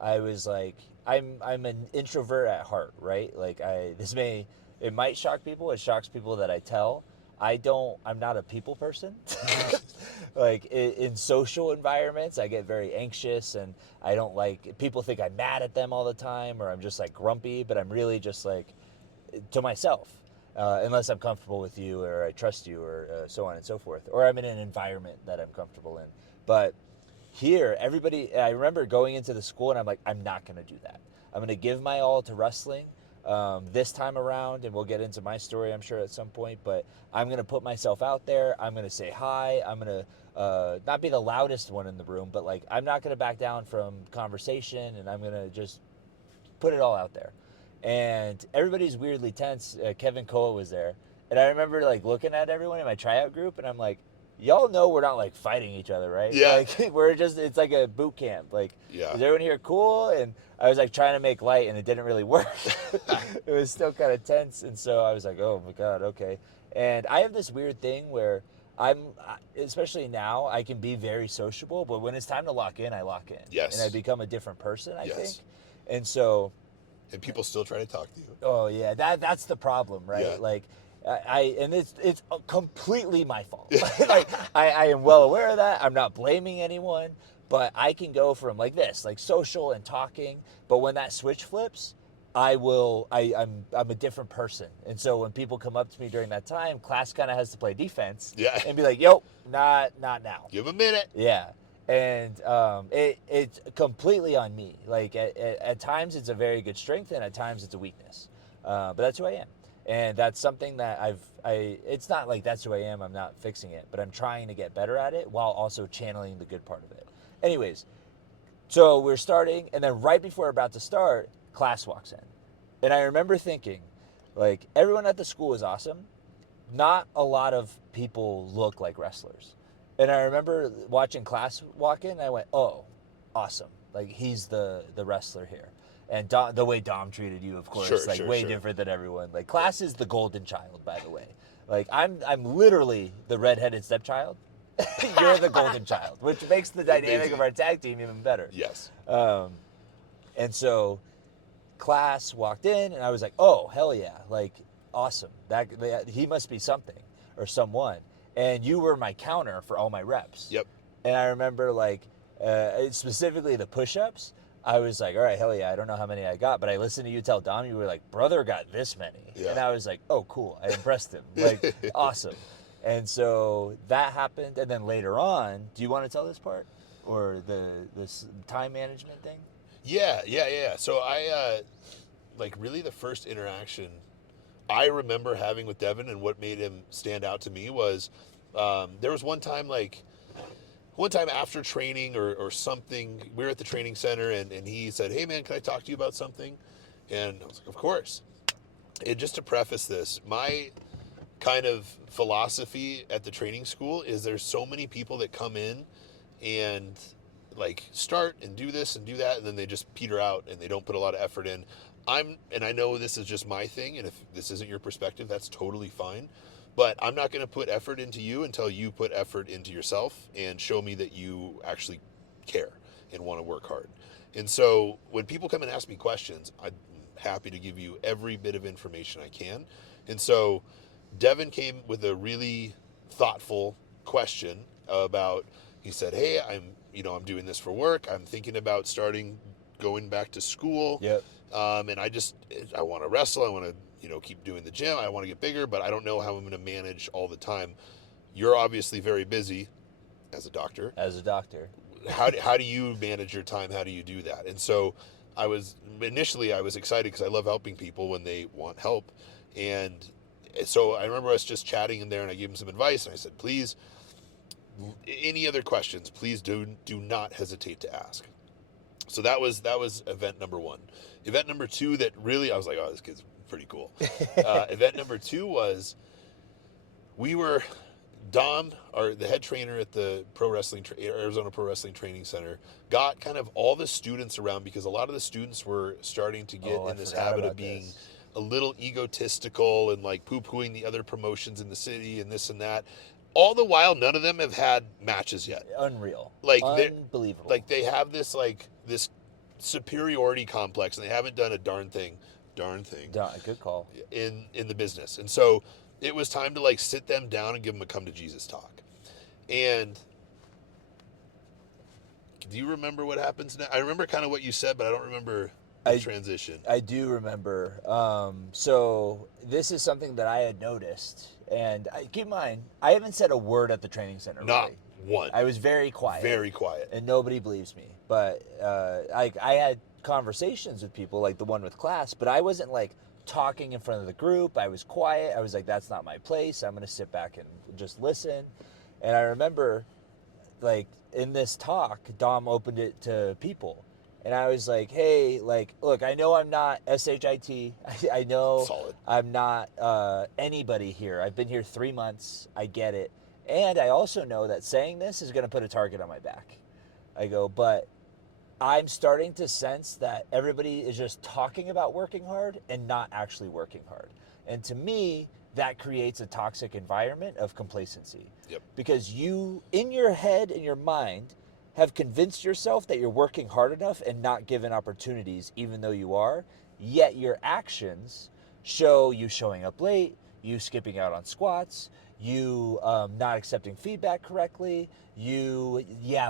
I was like, I'm an introvert at heart, right? Like it might shock people. It shocks people that I tell. I'm not a people person. Like in social environments, I get very anxious and I don't like, people think I'm mad at them all the time or I'm just like grumpy, but I'm really just like to myself. Unless I'm comfortable with you or I trust you or so on and so forth. Or I'm in an environment that I'm comfortable in. But here, I remember going into the school and I'm like, I'm not going to do that. I'm going to give my all to wrestling this time around, and we'll get into my story, I'm sure, at some point. But I'm going to put myself out there. I'm going to say hi. I'm going to not be the loudest one in the room, but like, I'm not going to back down from conversation, and I'm going to just put it all out there. And everybody's weirdly tense. Kevin Koa was there. And I remember like looking at everyone in my tryout group, and I'm like, y'all know we're not like fighting each other, right? Yeah. Like it's like a boot camp. Like, Yeah. is everyone here cool? And I was like trying to make light, and it didn't really work. It was still kind of tense, and so I was like, oh my god, okay. And I have this weird thing where especially now, I can be very sociable, but when it's time to lock in, I lock in. Yes. And I become a different person, I Yes. think. And so, And people still try to talk to you. oh yeah, that's the problem, right? Yeah. Like, and it's completely my fault. Like I am well aware of that. I'm not blaming anyone, but I can go from like this, like social and talking, but when that switch flips, I'm a different person. And so when people come up to me during that time, CLAS kind of has to play defense, Yeah. and be like, "Yo, not now." Give 'em a minute. Yeah. And it's completely on me. Like at times it's a very good strength, and at times it's a weakness. But that's who I am, and that's something that it's not like that's who I am. I'm not fixing it, but I'm trying to get better at it while also channeling the good part of it. Anyways, so we're starting, and then right before we're about to start, CLAS walks in, and I remember thinking, like, everyone at the school is awesome. Not a lot of people look like wrestlers. And I remember watching CLAS walk in, and I went, oh, awesome. Like, he's the wrestler here. And the way Dom treated you, of course, Sure, way sure. different than everyone. Like, CLAS is the golden child, by the way. Like, I'm literally the redheaded stepchild. You're the golden child, which makes the dynamic Amazing. of our tag team even better. Yes. And so CLAS walked in, and I was like, oh, hell yeah. Like, awesome. He must be something or someone. And you were my counter for all my reps. Yep. And I remember, like, specifically the push-ups, I was like, all right, hell yeah, I don't know how many I got, but I listened to you tell Dom, you were like, brother got this many. Yeah. And I was like, oh, cool. I impressed him. Like, awesome. And so that happened. And then later on, do you want to tell this part? Or this time management thing? Yeah. So I, really the first interaction I remember having with Devin and what made him stand out to me was there was one time after training or something, we were at the training center and he said, hey man, can I talk to you about something? And I was like, of course. And just to preface this, my kind of philosophy at the training school is there's so many people that come in and like start and do this and do that, and then they just peter out and they don't put a lot of effort in. And I know this is just my thing, and if this isn't your perspective, that's totally fine. But I'm not going to put effort into you until you put effort into yourself and show me that you actually care and want to work hard. And so when people come and ask me questions, I'm happy to give you every bit of information I can. And so Devin came with a really thoughtful question about, he said, hey, I'm doing this for work. I'm thinking about going back to school. Yep. And I want to wrestle. I want to, keep doing the gym. I want to get bigger, but I don't know how I'm going to manage all the time. You're obviously very busy as a doctor. How do you manage your time? How do you do that? And so initially I was excited because I love helping people when they want help. And so I remember us just chatting in there, and I gave him some advice, and I said, please, any other questions, please do not hesitate to ask. So that was event number one. Event number two that really I was like, oh, this kid's pretty cool. Event number two was we were Dom, the head trainer at the Arizona Pro Wrestling Training Center, got kind of all the students around because a lot of the students were starting to get Oh, I in this forgot habit of about being this. a little egotistical and like poo-pooing the other promotions in the city and this and that. All the while, none of them have had matches yet. Unreal. Like Unbelievable. they have this superiority complex, and they haven't done a darn thing Good call. in the business. And so it was time to like sit them down and give them a come to Jesus talk. And do you remember what happens now? I remember kind of what you said, but I don't remember the transition. I do remember. So this is something that I had noticed, and keep in mind, I haven't said a word at the training center. Not really. one. I was very quiet. Very quiet. And nobody believes me. But I had conversations with people, like the one with class, but I wasn't like talking in front of the group. I was quiet. I was like, that's not my place. I'm going to sit back and just listen. And I remember, like, in this talk, Dom opened it to people. And I was like, hey, like, look, I know I'm not SHIT. I know Solid. I'm not anybody here. I've been here 3 months. I get it. And I also know that saying this is going to put a target on my back. I go, but I'm starting to sense that everybody is just talking about working hard and not actually working hard. And to me, that creates a toxic environment of complacency. Yep. Because you, in your head, in your mind, have convinced yourself that you're working hard enough and not given opportunities, even though you are, yet your actions show you showing up late, you skipping out on squats, you not accepting feedback correctly, you,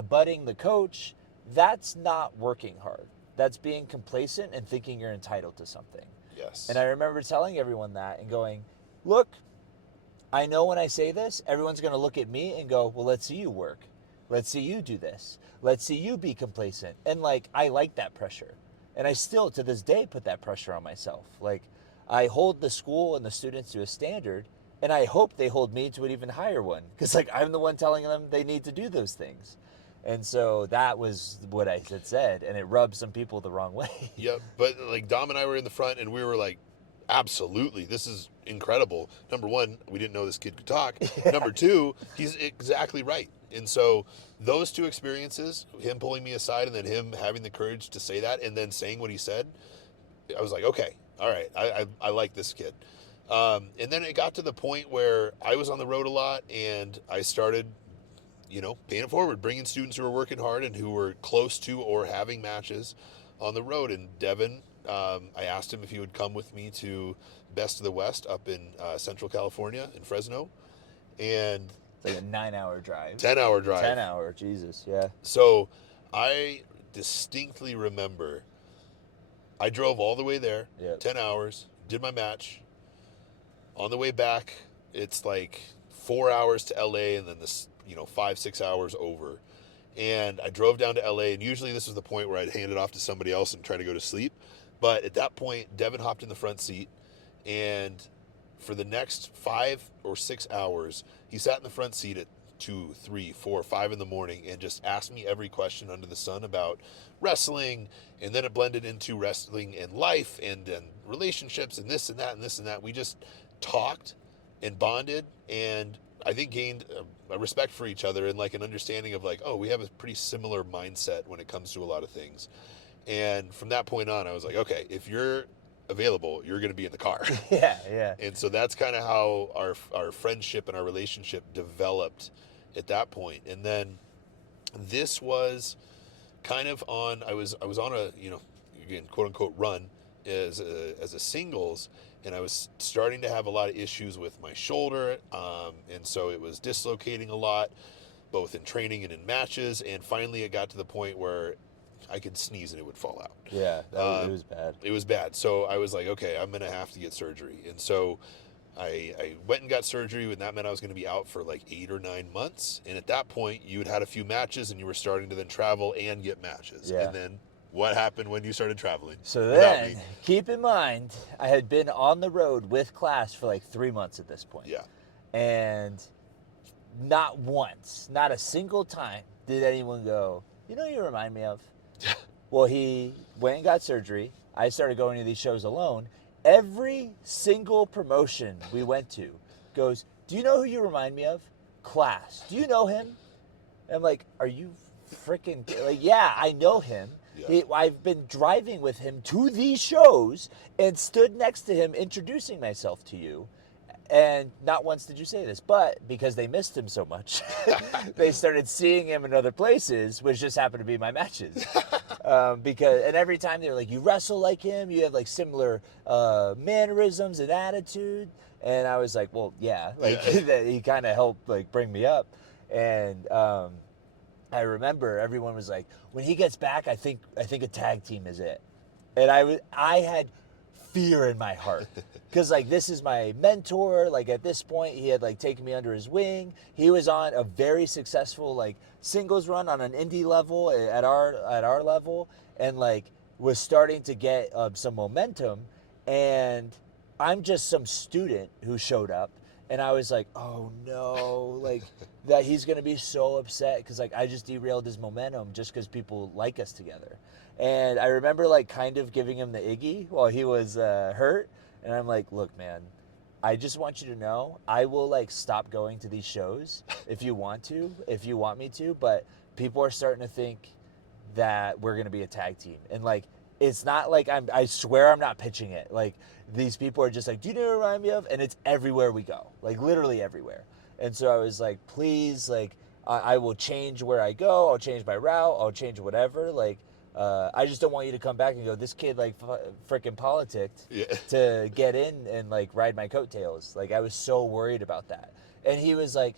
butting the coach. That's not working hard. That's being complacent and thinking you're entitled to something. Yes. And I remember telling everyone that and going, look, I know when I say this, everyone's going to look at me and go, well, let's see you work. Let's see you do this. Let's see you be complacent. And like, I like that pressure. And I still, to this day, put that pressure on myself. Like, I hold the school and the students to a standard, and I hope they hold me to an even higher one. Because like, I'm the one telling them they need to do those things. And so that was what I had said, and it rubbed some people the wrong way. Yep. But like Dom and I were in the front, and we were like, absolutely, this is incredible. Number one, we didn't know this kid could talk. Yeah. Number two, he's exactly right. And so those two experiences, him pulling me aside and then him having the courage to say that and then saying what he said, I was like, okay, all right, I like this kid. And then it got to the point where I was on the road a lot, and I started, paying it forward, bringing students who were working hard and who were close to or having matches on the road. And Devin, I asked him if he would come with me to Best of the West up in Central California in Fresno. And it's like a 9-hour drive. 10-hour drive. 10-hour, Jesus, yeah. So I distinctly remember I drove all the way there, 10 hours, did my match. On the way back, it's like 4 hours to LA and then this, 5-6 hours over. And I drove down to LA, and usually this was the point where I'd hand it off to somebody else and try to go to sleep. But at that point, Devin hopped in the front seat, and for the next 5 or 6 hours, he sat in the front seat at 2, 3, 4, 5 in the morning and just asked me every question under the sun about wrestling, and then it blended into wrestling and life and relationships and this and that and this and that. We just talked and bonded, and I think gained a respect for each other and like an understanding of like, oh, we have a pretty similar mindset when it comes to a lot of things. And from that point on, I was like, okay, if you're available, you're going to be in the car. Yeah. And so that's kind of how our friendship and our relationship developed at that point. And then this was kind of on, I was on a, again, quote unquote run as a singles, and I was starting to have a lot of issues with my shoulder. And so it was dislocating a lot, both in training and in matches. And finally it got to the point where I could sneeze and it would fall out. Yeah, it was bad. It was bad. So I was like, okay, I'm going to have to get surgery. And so I went and got surgery, and that meant I was going to be out for like 8 or 9 months. And at that point, you had a few matches, and you were starting to then travel and get matches. Yeah. And then what happened when you started traveling? So then, keep in mind, I had been on the road with class for like 3 months at this point. Yeah. And not once, not a single time did anyone go, you remind me of. Well, he went and got surgery. I started going to these shows alone. Every single promotion we went to goes, "Do you know who you remind me of? Class. Do you know him?" And I'm like, "Are you freaking like? Yeah, I know him. Yeah. I've been driving with him to these shows and stood next to him introducing myself to you. And not once did you say this, but because they missed him so much, they started seeing him in other places, which just happened to be my matches. And every time they were like, "You wrestle like him, you have like similar mannerisms and attitude," and I was like, "Well, yeah," like Yeah. he kind of helped like bring me up, and I remember everyone was like, "When he gets back, I think a tag team is it," and I had fear in my heart because like this is my mentor. Like at this point, he had like taken me under his wing. He was on a very successful like singles run on an indie level at our level, and like was starting to get some momentum. And I'm just some student who showed up, and I was like, "Oh no!" Like that he's gonna be so upset because like I just derailed his momentum just because people like us together. And I remember like kind of giving him the Iggy while he was hurt, and I'm like, "Look, man, I just want you to know I will like stop going to these shows if you want to, if you want me to, but people are starting to think that we're gonna be a tag team, and like it's not like I swear I'm not pitching it. Like these people are just like, do you know what it remind me of? And it's everywhere we go, like literally everywhere. And so I was like, please, like I will change where I go. I'll change my route. I'll change whatever. Like I just don't want you to come back and go, this kid like freaking politicked Yeah. to get in and like ride my coattails. Like I was so worried about that. And he was like,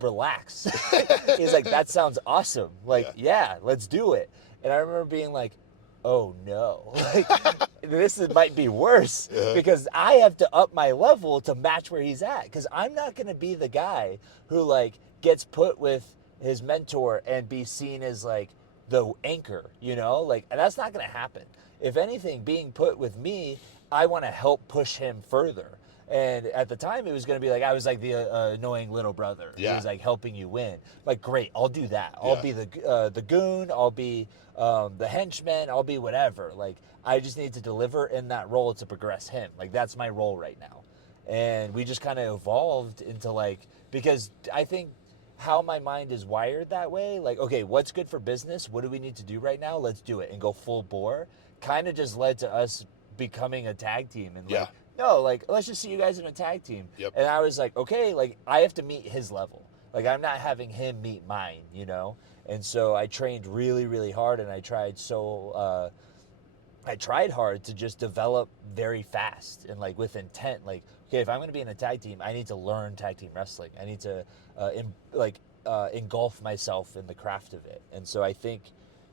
relax. He's like, that sounds awesome. Like, Yeah. yeah, let's do it. And I remember being like, oh no, like might be worse Uh-huh. because I have to up my level to match where he's at. Because I'm not gonna be the guy who like gets put with his mentor and be seen as like the anchor, you know? Like, and that's not gonna happen. If anything, being put with me, I want to help push him further. And at the time, it was going to be like I was like the annoying little brother who Yeah. was like helping you win. Like, great, I'll do that. I'll Yeah. be the goon. I'll be the henchman. I'll be whatever. Like, I just need to deliver in that role to progress him. Like, that's my role right now. And we just kind of evolved into like because I think how my mind is wired that way. Like, okay, what's good for business? What do we need to do right now? Let's do it and go full bore. Kind of just led to us becoming a tag team and Yeah. like no, like let's just see you guys in a tag team. Yep. And I was like, okay, like I have to meet his level. Like I'm not having him meet mine, you know. And so I trained really, really hard, and I tried hard to just develop very fast and like with intent. Like, okay, if I'm going to be in a tag team, I need to learn tag team wrestling. I need to engulf myself in the craft of it. And so I think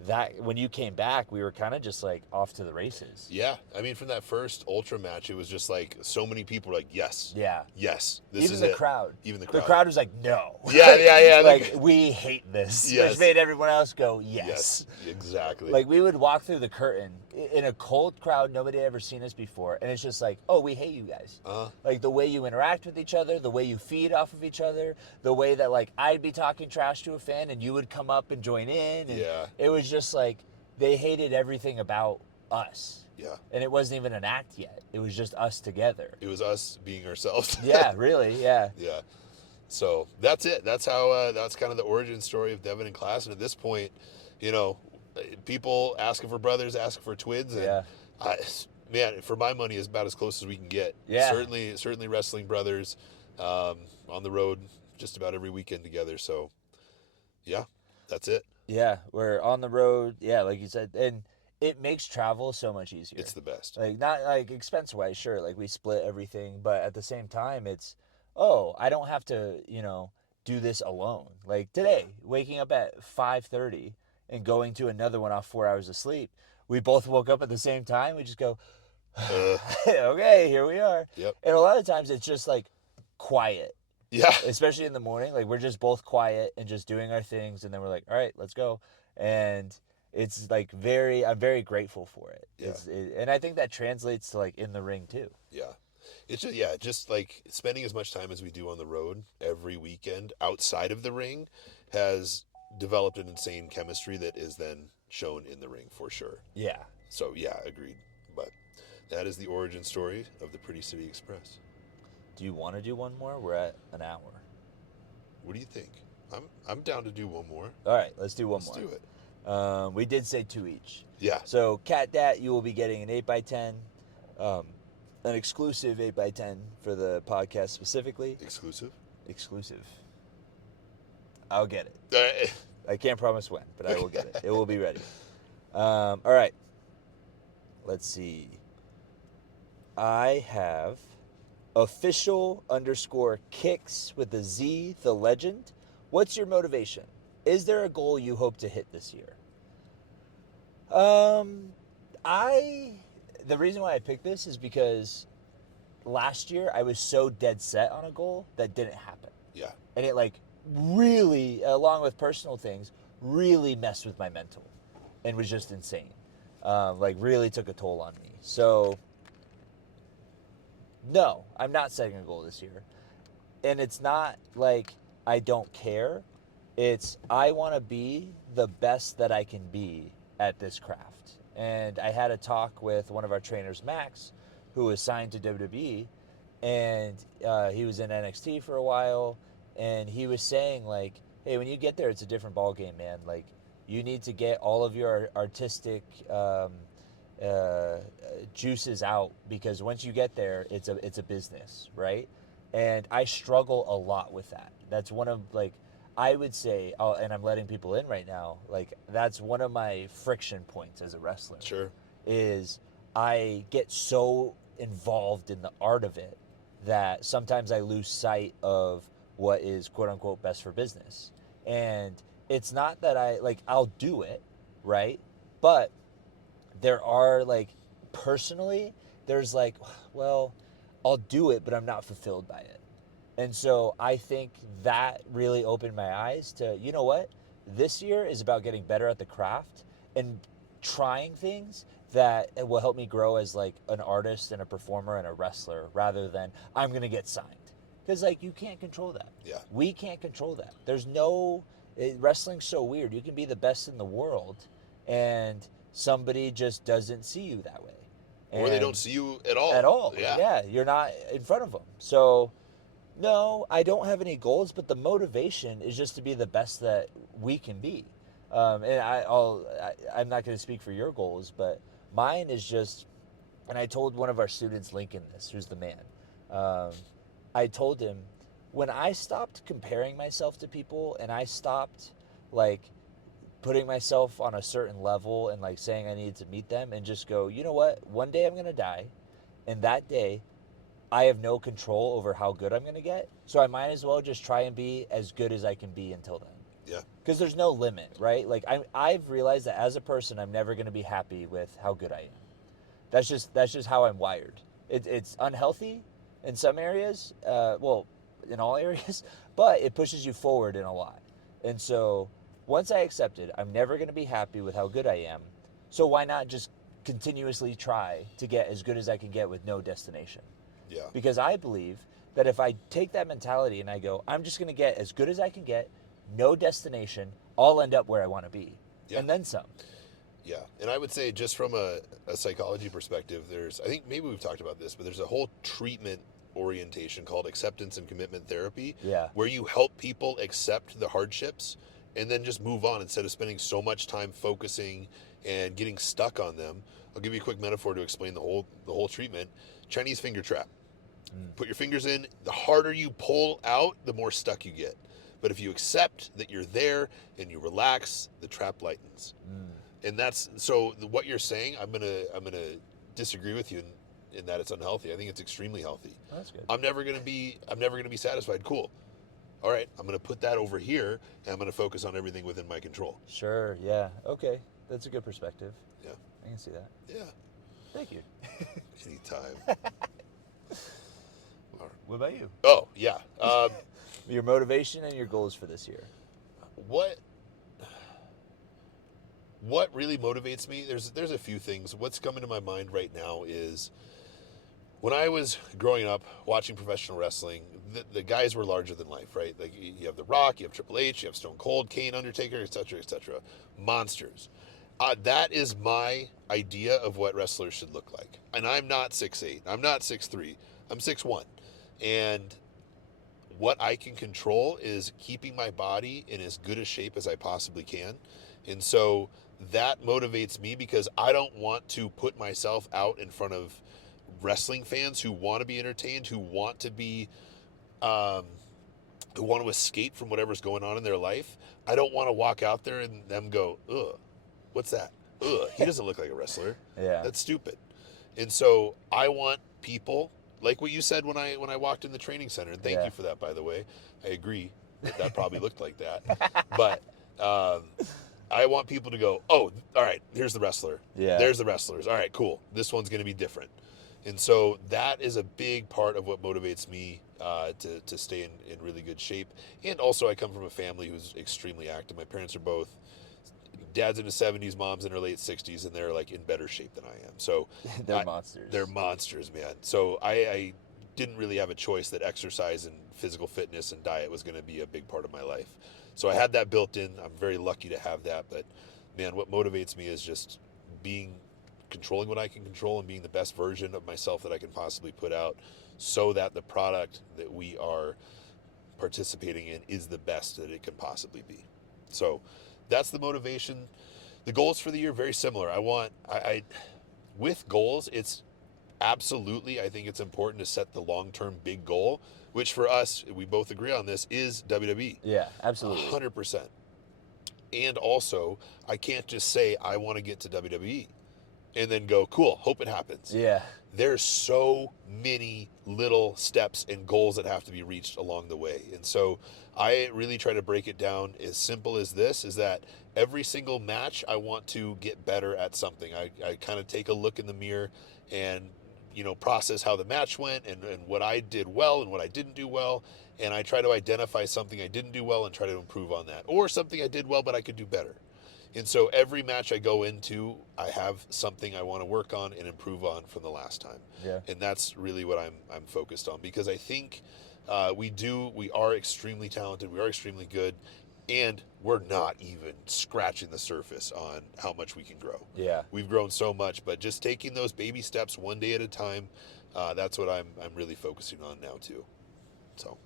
that when you came back, we were kind of just like off to the races. Yeah. I mean, from that first Ultra match, it was just like so many people were like, yes. Yeah. Yes. This Even is the it. crowd. Even the The crowd. crowd was like, no. Yeah. Yeah. Yeah. Like, we hate this. Yes. Which made everyone else go, yes. Yes. Exactly. Like, we would walk through the curtain in a cold crowd, nobody had ever seen us before. And it's just like, oh, we hate you guys. Like, the way you interact with each other, the way you feed off of each other, the way that, like, I'd be talking trash to a fan and you would come up and join in. And Yeah. it was just like, they hated everything about us. Yeah. And it wasn't even an act yet. It was just us together. It was us being ourselves. Yeah, really, yeah. Yeah. So that's it. That's how. That's kind of the origin story of Devin and CLAS. And at this point, you know, people asking for brothers, asking for twins, and Yeah. man, for my money, is about as close as we can get. Yeah. Certainly, wrestling brothers, on the road just about every weekend together. So, yeah, that's it. Yeah, we're on the road. Yeah, like you said, and it makes travel so much easier. It's the best. Like not like expense wise, sure. Like we split everything, but at the same time, it's oh, I don't have to, do this alone. Like today, waking up at 5:30 and going to another one off 4 hours of sleep. We both woke up at the same time. We just go, okay, here we are. Yep. And a lot of times it's just like quiet. Yeah. Especially in the morning, like we're just both quiet and just doing our things, and then we're like, all right, let's go. And it's like I'm very grateful for it. Yeah. And I think that translates to like in the ring too. Yeah. It's just like spending as much time as we do on the road every weekend outside of the ring has developed an insane chemistry that is then shown in the ring for sure. Yeah. So yeah, agreed. But that is the origin story of the Pretty City Express. Do you want to do one more? We're at an hour. What do you think? I'm down to do one more. All right, let's do one Let's more. do it. We did say 2 each. Yeah. So, Cat Dat, you will be getting an 8x10, an exclusive 8x10 for the podcast specifically. Exclusive? Exclusive. I'll get it. Uh, I can't promise when, but I will get it. It will be ready. All right. Let's see. I have official_kicks with a Z, the legend. What's your motivation? Is there a goal you hope to hit this year? The reason why I picked this is because last year I was so dead set on a goal that didn't happen. yeah. And it like really, along with personal things, really messed with my mental and was just insane. Like really took a toll on me. So no, I'm not setting a goal this year. And it's not like I don't care. It's I want to be the best that I can be at this craft. And I had a talk with one of our trainers, Max, who was signed to WWE, and he was in NXT for a while, and he was saying like, hey, when you get there, it's a different ball game, man. Like, you need to get all of your artistic juices out, because once you get there, it's a business, right? And I struggle a lot with that. That's one of like, I would say, and I'm letting people in right now, like that's one of my friction points as a wrestler. Sure. Is I get so involved in the art of it that sometimes I lose sight of what is quote unquote best for business. And it's not that I'll do it, right? But there are like, personally, there's like, well, I'll do it, but I'm not fulfilled by it. And so I think that really opened my eyes to, you know what? This year is about getting better at the craft and trying things that will help me grow as like an artist and a performer and a wrestler, rather than I'm going to get signed. Because like you can't control that. Yeah. We can't control that. Wrestling's so weird. You can be the best in the world and somebody just doesn't see you that way. Or they don't see you at all. At all. Yeah. You're not in front of them. So no, I don't have any goals, but the motivation is just to be the best that we can be. And I'm not going to speak for your goals, but mine is just, and I told one of our students, Lincoln, this, who's the man. I told him, when I stopped comparing myself to people and I stopped like putting myself on a certain level and like saying I needed to meet them, and just go, you know what? One day I'm going to die, and that day I have no control over how good I'm going to get. So I might as well just try and be as good as I can be until then. Yeah. Because there's no limit, right? Like I've realized that as a person, I'm never going to be happy with how good I am. That's just how I'm wired. It's unhealthy in some areas, in all areas, but it pushes you forward in a lot. And so once I accepted, I'm never going to be happy with how good I am. So why not just continuously try to get as good as I can get with no destination? Yeah. Because I believe that if I take that mentality and I go, I'm just going to get as good as I can get, no destination, I'll end up where I want to be. Yeah. And then some. Yeah. And I would say, just from a psychology perspective, I think maybe we've talked about this, but there's a whole treatment orientation called acceptance and commitment therapy. Yeah. Where you help people accept the hardships and then just move on, instead of spending so much time focusing and getting stuck on them. I'll give you a quick metaphor to explain the whole treatment. Chinese finger trap. Put your fingers in. The harder you pull out, the more stuck you get. But if you accept that you're there and you relax, the trap lightens. And that's so. What you're saying, I'm gonna disagree with you in that it's unhealthy. I think it's extremely healthy. That's good. I'm never gonna be satisfied. Cool. All right, I'm gonna put that over here, and I'm gonna focus on everything within my control. Sure. Yeah. Okay. That's a good perspective. Yeah. I can see that. Yeah. Thank you. Anytime. What about you? Oh yeah. Your motivation and your goals for this year. What really motivates me? There's a few things. What's coming to my mind right now is when I was growing up watching professional wrestling, the guys were larger than life, right? Like you have The Rock, you have Triple H, you have Stone Cold, Kane, Undertaker, etc., etc. Monsters. That is my idea of what wrestlers should look like. And I'm not 6'8", I'm not 6'3", I'm 6'1", and what I can control is keeping my body in as good a shape as I possibly can. And so that motivates me because I don't want to put myself out in front of wrestling fans who want to be entertained, who want to be, um, who want to escape from whatever's going on in their life. I don't want to walk out there and them go, ugh, what's that? Ugh, he doesn't look like a wrestler. Yeah. That's stupid. And so I want people like what you said when I walked in the training center. And thank Yeah. you for that, by the way. I agree that probably looked like that. But I want people to go, oh, all right, here's the wrestler. Yeah. There's the wrestlers. All right, cool. This one's going to be different. And so that is a big part of what motivates me to stay in really good shape. And also, I come from a family who's extremely active. My parents are both, dad's in his 70s, mom's in her late 60s, and they're like in better shape than I am. So They're monsters. They're monsters, man. So I didn't really have a choice that exercise and physical fitness and diet was going to be a big part of my life. So I had that built in. I'm very lucky to have that. But man, what motivates me is just controlling what I can control and being the best version of myself that I can possibly put out so that the product that we are participating in is the best that it can possibly be. So that's the motivation. The goals for the year, very similar. I with goals, it's absolutely, I think it's important to set the long-term big goal, which for us, we both agree on this, is WWE. Yeah, absolutely. 100%. And also, I can't just say I want to get to WWE and then go, cool, hope it happens. Yeah. There's so many little steps and goals that have to be reached along the way. And so I really try to break it down as simple as this, is that every single match I want to get better at something. I kind of take a look in the mirror and, process how the match went and what I did well and what I didn't do well. And I try to identify something I didn't do well and try to improve on that. Or something I did well but I could do better. And so every match I go into, I have something I want to work on and improve on from the last time. Yeah. And that's really what I'm focused on, because I think we are extremely talented, we are extremely good, and we're not even scratching the surface on how much we can grow. Yeah. We've grown so much, but just taking those baby steps one day at a time, that's what I'm really focusing on now too. So.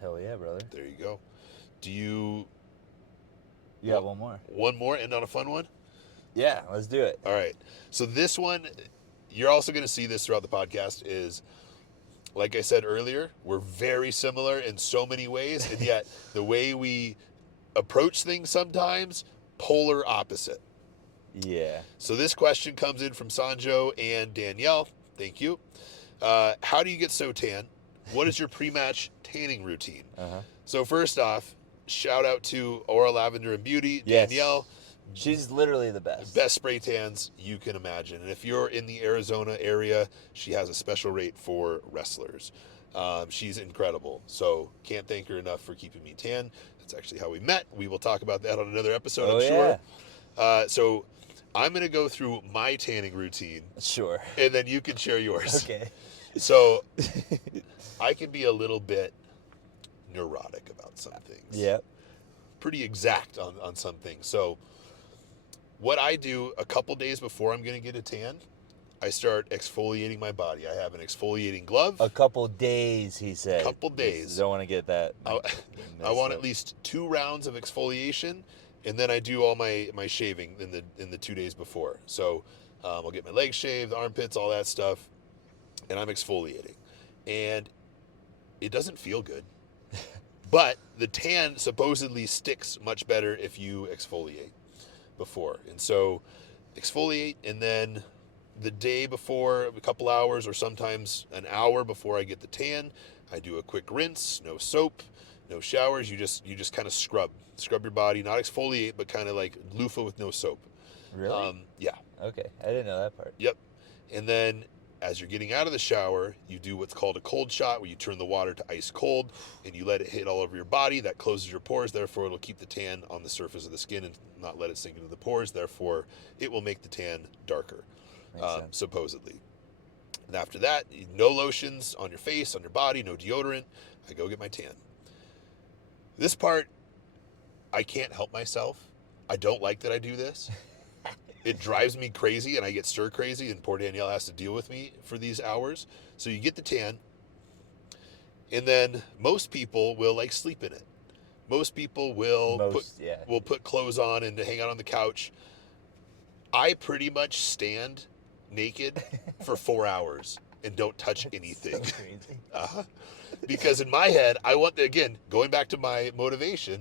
Hell yeah, brother. There you go. Do you... You got one more. One more, and on a fun one? Yeah, let's do it. All right. So this one, you're also going to see this throughout the podcast, is, like I said earlier, we're very similar in so many ways, and yet the way we approach things sometimes, polar opposite. Yeah. So this question comes in from Sanjo and Danielle. Thank you. How do you get so tan? What is your pre-match tanning routine? Uh-huh. So first off, shout out to Aura Lavender and Beauty, Yes. Danielle. She's literally the best. Best spray tans you can imagine. And if you're in the Arizona area, she has a special rate for wrestlers. She's incredible. So can't thank her enough for keeping me tan. That's actually how we met. We will talk about that on another episode, I'm sure. So I'm going to go through my tanning routine. Sure. And then you can share yours. Okay. So I can be a little bit neurotic about some things. Yep. Pretty exact on some things. So what I do a couple days before I'm going to get a tan, I start exfoliating my body. I have an exfoliating glove. A couple days, he said. A couple days. Don't want to get that. I want at least 2 rounds of exfoliation, and then I do all my shaving in the 2 days before. So I'll get my legs shaved, armpits, all that stuff, and I'm exfoliating. And it doesn't feel good. But the tan supposedly sticks much better if you exfoliate before. And so exfoliate, and then the day before, a couple hours or sometimes an hour before I get the tan, I do a quick rinse, no soap, no showers. You just kind of scrub your body, not exfoliate, but kind of like loofah with no soap. Really? Yeah. Okay. I didn't know that part. Yep. And then as you're getting out of the shower, you do what's called a cold shot, where you turn the water to ice cold and you let it hit all over your body. That closes your pores. Therefore, it'll keep the tan on the surface of the skin and not let it sink into the pores. Therefore, it will make the tan darker, supposedly. And after that, no lotions on your face, on your body, no deodorant. I go get my tan. This part, I can't help myself. I don't like that I do this. It drives me crazy, and I get stir crazy, and poor Danielle has to deal with me for these hours. So you get the tan, and then most people will like sleep in it. Most people will put clothes on and hang out on the couch. I pretty much stand naked for 4 hours and don't touch anything. So crazy. Because in my head, I want again, going back to my motivation,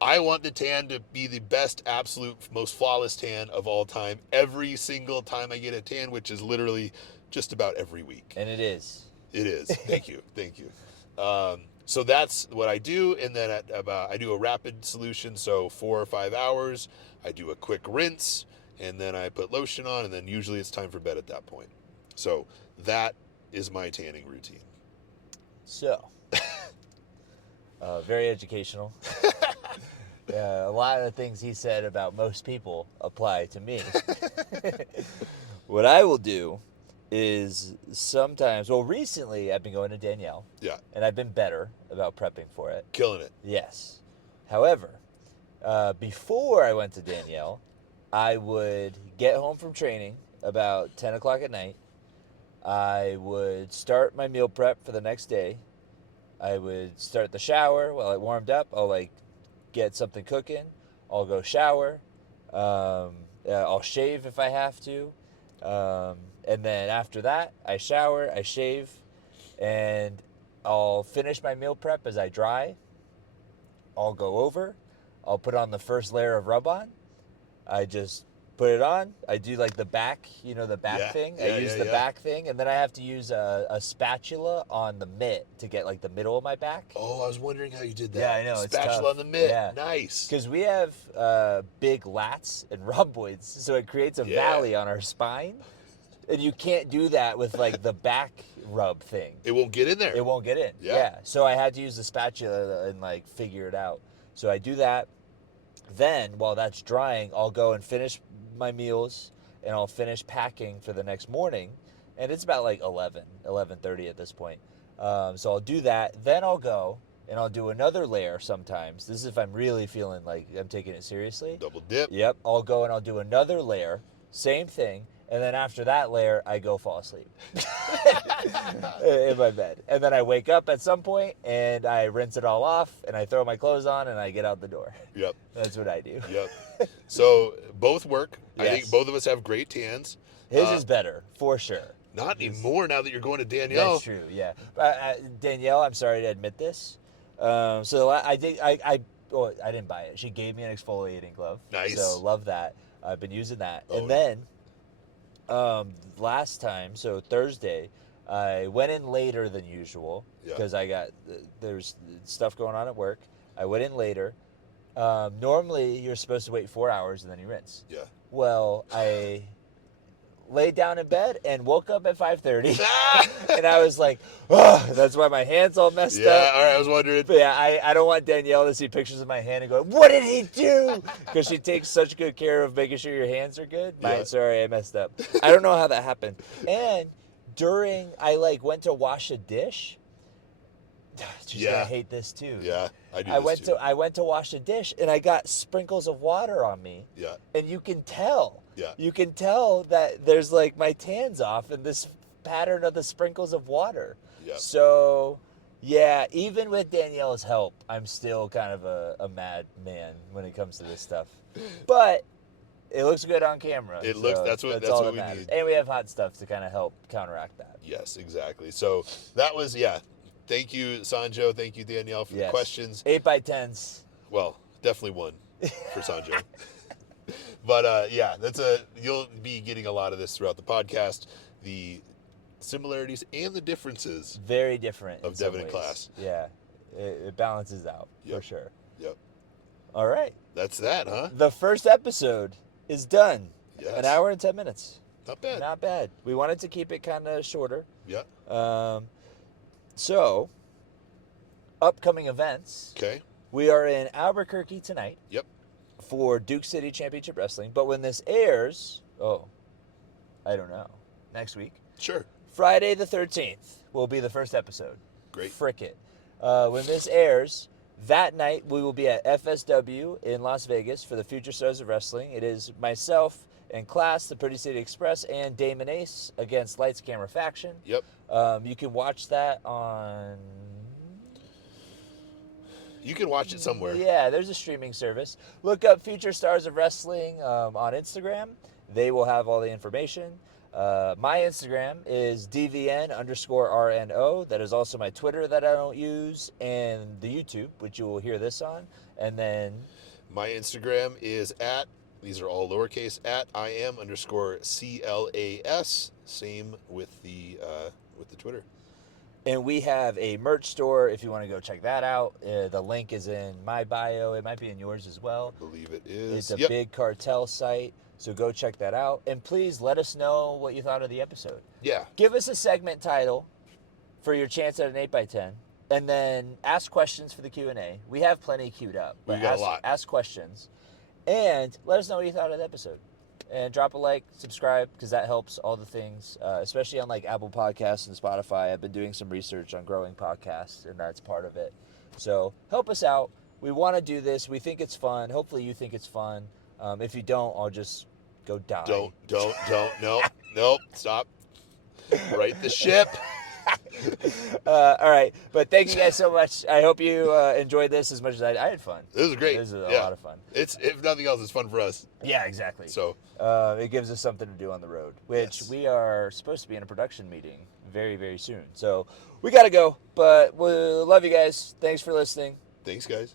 I want the tan to be the best, absolute, most flawless tan of all time. Every single time I get a tan, which is literally just about every week. And it is. It is. Thank you. Thank you. So that's what I do. And then I do a rapid solution. So 4 or 5 hours, I do a quick rinse, and then I put lotion on, and then usually it's time for bed at that point. So that is my tanning routine. So, very educational. A lot of the things he said about most people apply to me. What I will do is sometimes, well, recently I've been going to Danielle. Yeah. And I've been better about prepping for it. Killing it. Yes. However, before I went to Danielle, I would get home from training about 10 o'clock at night. I would start my meal prep for the next day. I would start the shower while I warmed up. I'll get something cooking. I'll go shower. I'll shave if I have to. And then after that, I shower, I shave, and I'll finish my meal prep as I dry. I'll go over. I'll put on the first layer of rub-on. I just put it on. I do the back, the back thing. I use the back thing, and then I have to use a spatula on the mitt to get the middle of my back. Oh, I was wondering how you did that. Yeah, I know. Spatula on the mitt. Yeah. Nice. Because we have big lats and rhomboids, so it creates a valley on our spine, and you can't do that with the back rub thing. It won't get in there. It won't get in. Yeah. So I had to use the spatula and figure it out. So I do that. Then, while that's drying, I'll go and finish my meals, and I'll finish packing for the next morning. And it's about 11:30 at this point. So I'll do that. Then I'll go, and I'll do another layer sometimes. This is if I'm really feeling like I'm taking it seriously. Double dip. Yep. I'll go and I'll do another layer. Same thing. And then after that layer, I go fall asleep in my bed. And then I wake up at some point, and I rinse it all off, and I throw my clothes on, and I get out the door. Yep. That's what I do. Yep. So both work. Yes. I think both of us have great tans. His is better, for sure. Not anymore now that you're going to Danielle. That's true, yeah. Danielle, I'm sorry to admit this. So I didn't buy it. She gave me an exfoliating glove. Nice. So love that. I've been using that. Oh, and then last time, so Thursday, I went in later than usual because there's stuff going on at work. I went in later. Normally, you're supposed to wait 4 hours and then you rinse. Yeah. Well, I laid down in bed and woke up at 5:30, and I was like, oh, that's why my hand's all messed up. Yeah, all right, I was wondering. But yeah, I don't want Danielle to see pictures of my hand and go, what did he do? Because she takes such good care of making sure your hands are good. Sorry, I messed up. I don't know how that happened. And I went to wash a dish. She's gonna hate this too. Yeah, I do. I went to wash a dish, and I got sprinkles of water on me. Yeah. And you can tell. Yeah. You can tell that there's my tan's off and this pattern of the sprinkles of water. Yep. So, yeah, even with Danielle's help, I'm still kind of a mad man when it comes to this stuff. But it looks good on camera. It looks. That's what we need. And we have hot stuff to kind of help counteract that. Yes, exactly. So that was Thank you, Sanjo. Thank you, Danielle, for the questions. 8x10s. Well, definitely one for Sanjo. But you'll be getting a lot of this throughout the podcast. The similarities and the differences. Very different. Of Devin and CLAS. Yeah, it balances out for sure. Yep. All right. That's that, huh? The first episode is done. Yes. 1 hour and 10 minutes. Not bad. Not bad. We wanted to keep it kind of shorter. Yeah. So, upcoming events. Okay. We are in Albuquerque tonight. Yep. For Duke City Championship Wrestling. But when this airs, I don't know, next week. Sure. Friday the 13th will be the first episode. Great. Frick it. When this airs, that night we will be at FSW in Las Vegas for the Future Stars of Wrestling. It is myself and CLAS, the Pretty City Express, and Damon Ace against Lights Camera Faction. Yep. You can watch that on... You can watch it somewhere. Yeah, there's a streaming service. Look up Future Stars of Wrestling on Instagram. They will have all the information. My Instagram is DVN_RNO. That is also my Twitter that I don't use, and the YouTube, which you will hear this on. And then My Instagram is at, these are all lowercase, at IM_CLAS. Same with the Twitter. And we have a merch store if you want to go check that out. The link is in my bio. It might be in yours as well. I believe it is. It's a big cartel site, so go check that out. And please let us know what you thought of the episode. Yeah. Give us a segment title for your chance at an 8x10, and then ask questions for the Q&A. We have plenty queued up. We But got a lot. Ask questions, and let us know what you thought of the episode. And drop a like, subscribe, because that helps all the things, especially on like Apple Podcasts and Spotify. I've been doing some research on growing podcasts, and that's part of it. So help us out. We want to do this. We think it's fun. Hopefully you think it's fun. If you don't, I'll just go die. Don't, nope, stop. Right the ship. All right, but thank you guys so much. I hope you enjoyed this as much as I had fun. This was great. This is a Yeah. lot of fun. It's, if nothing else, it's fun for us. Yeah, exactly. So it gives us something to do on the road, which Yes. we are supposed to be in a production meeting very, very soon. So we got to go, but we love you guys. Thanks for listening. thanks, guys.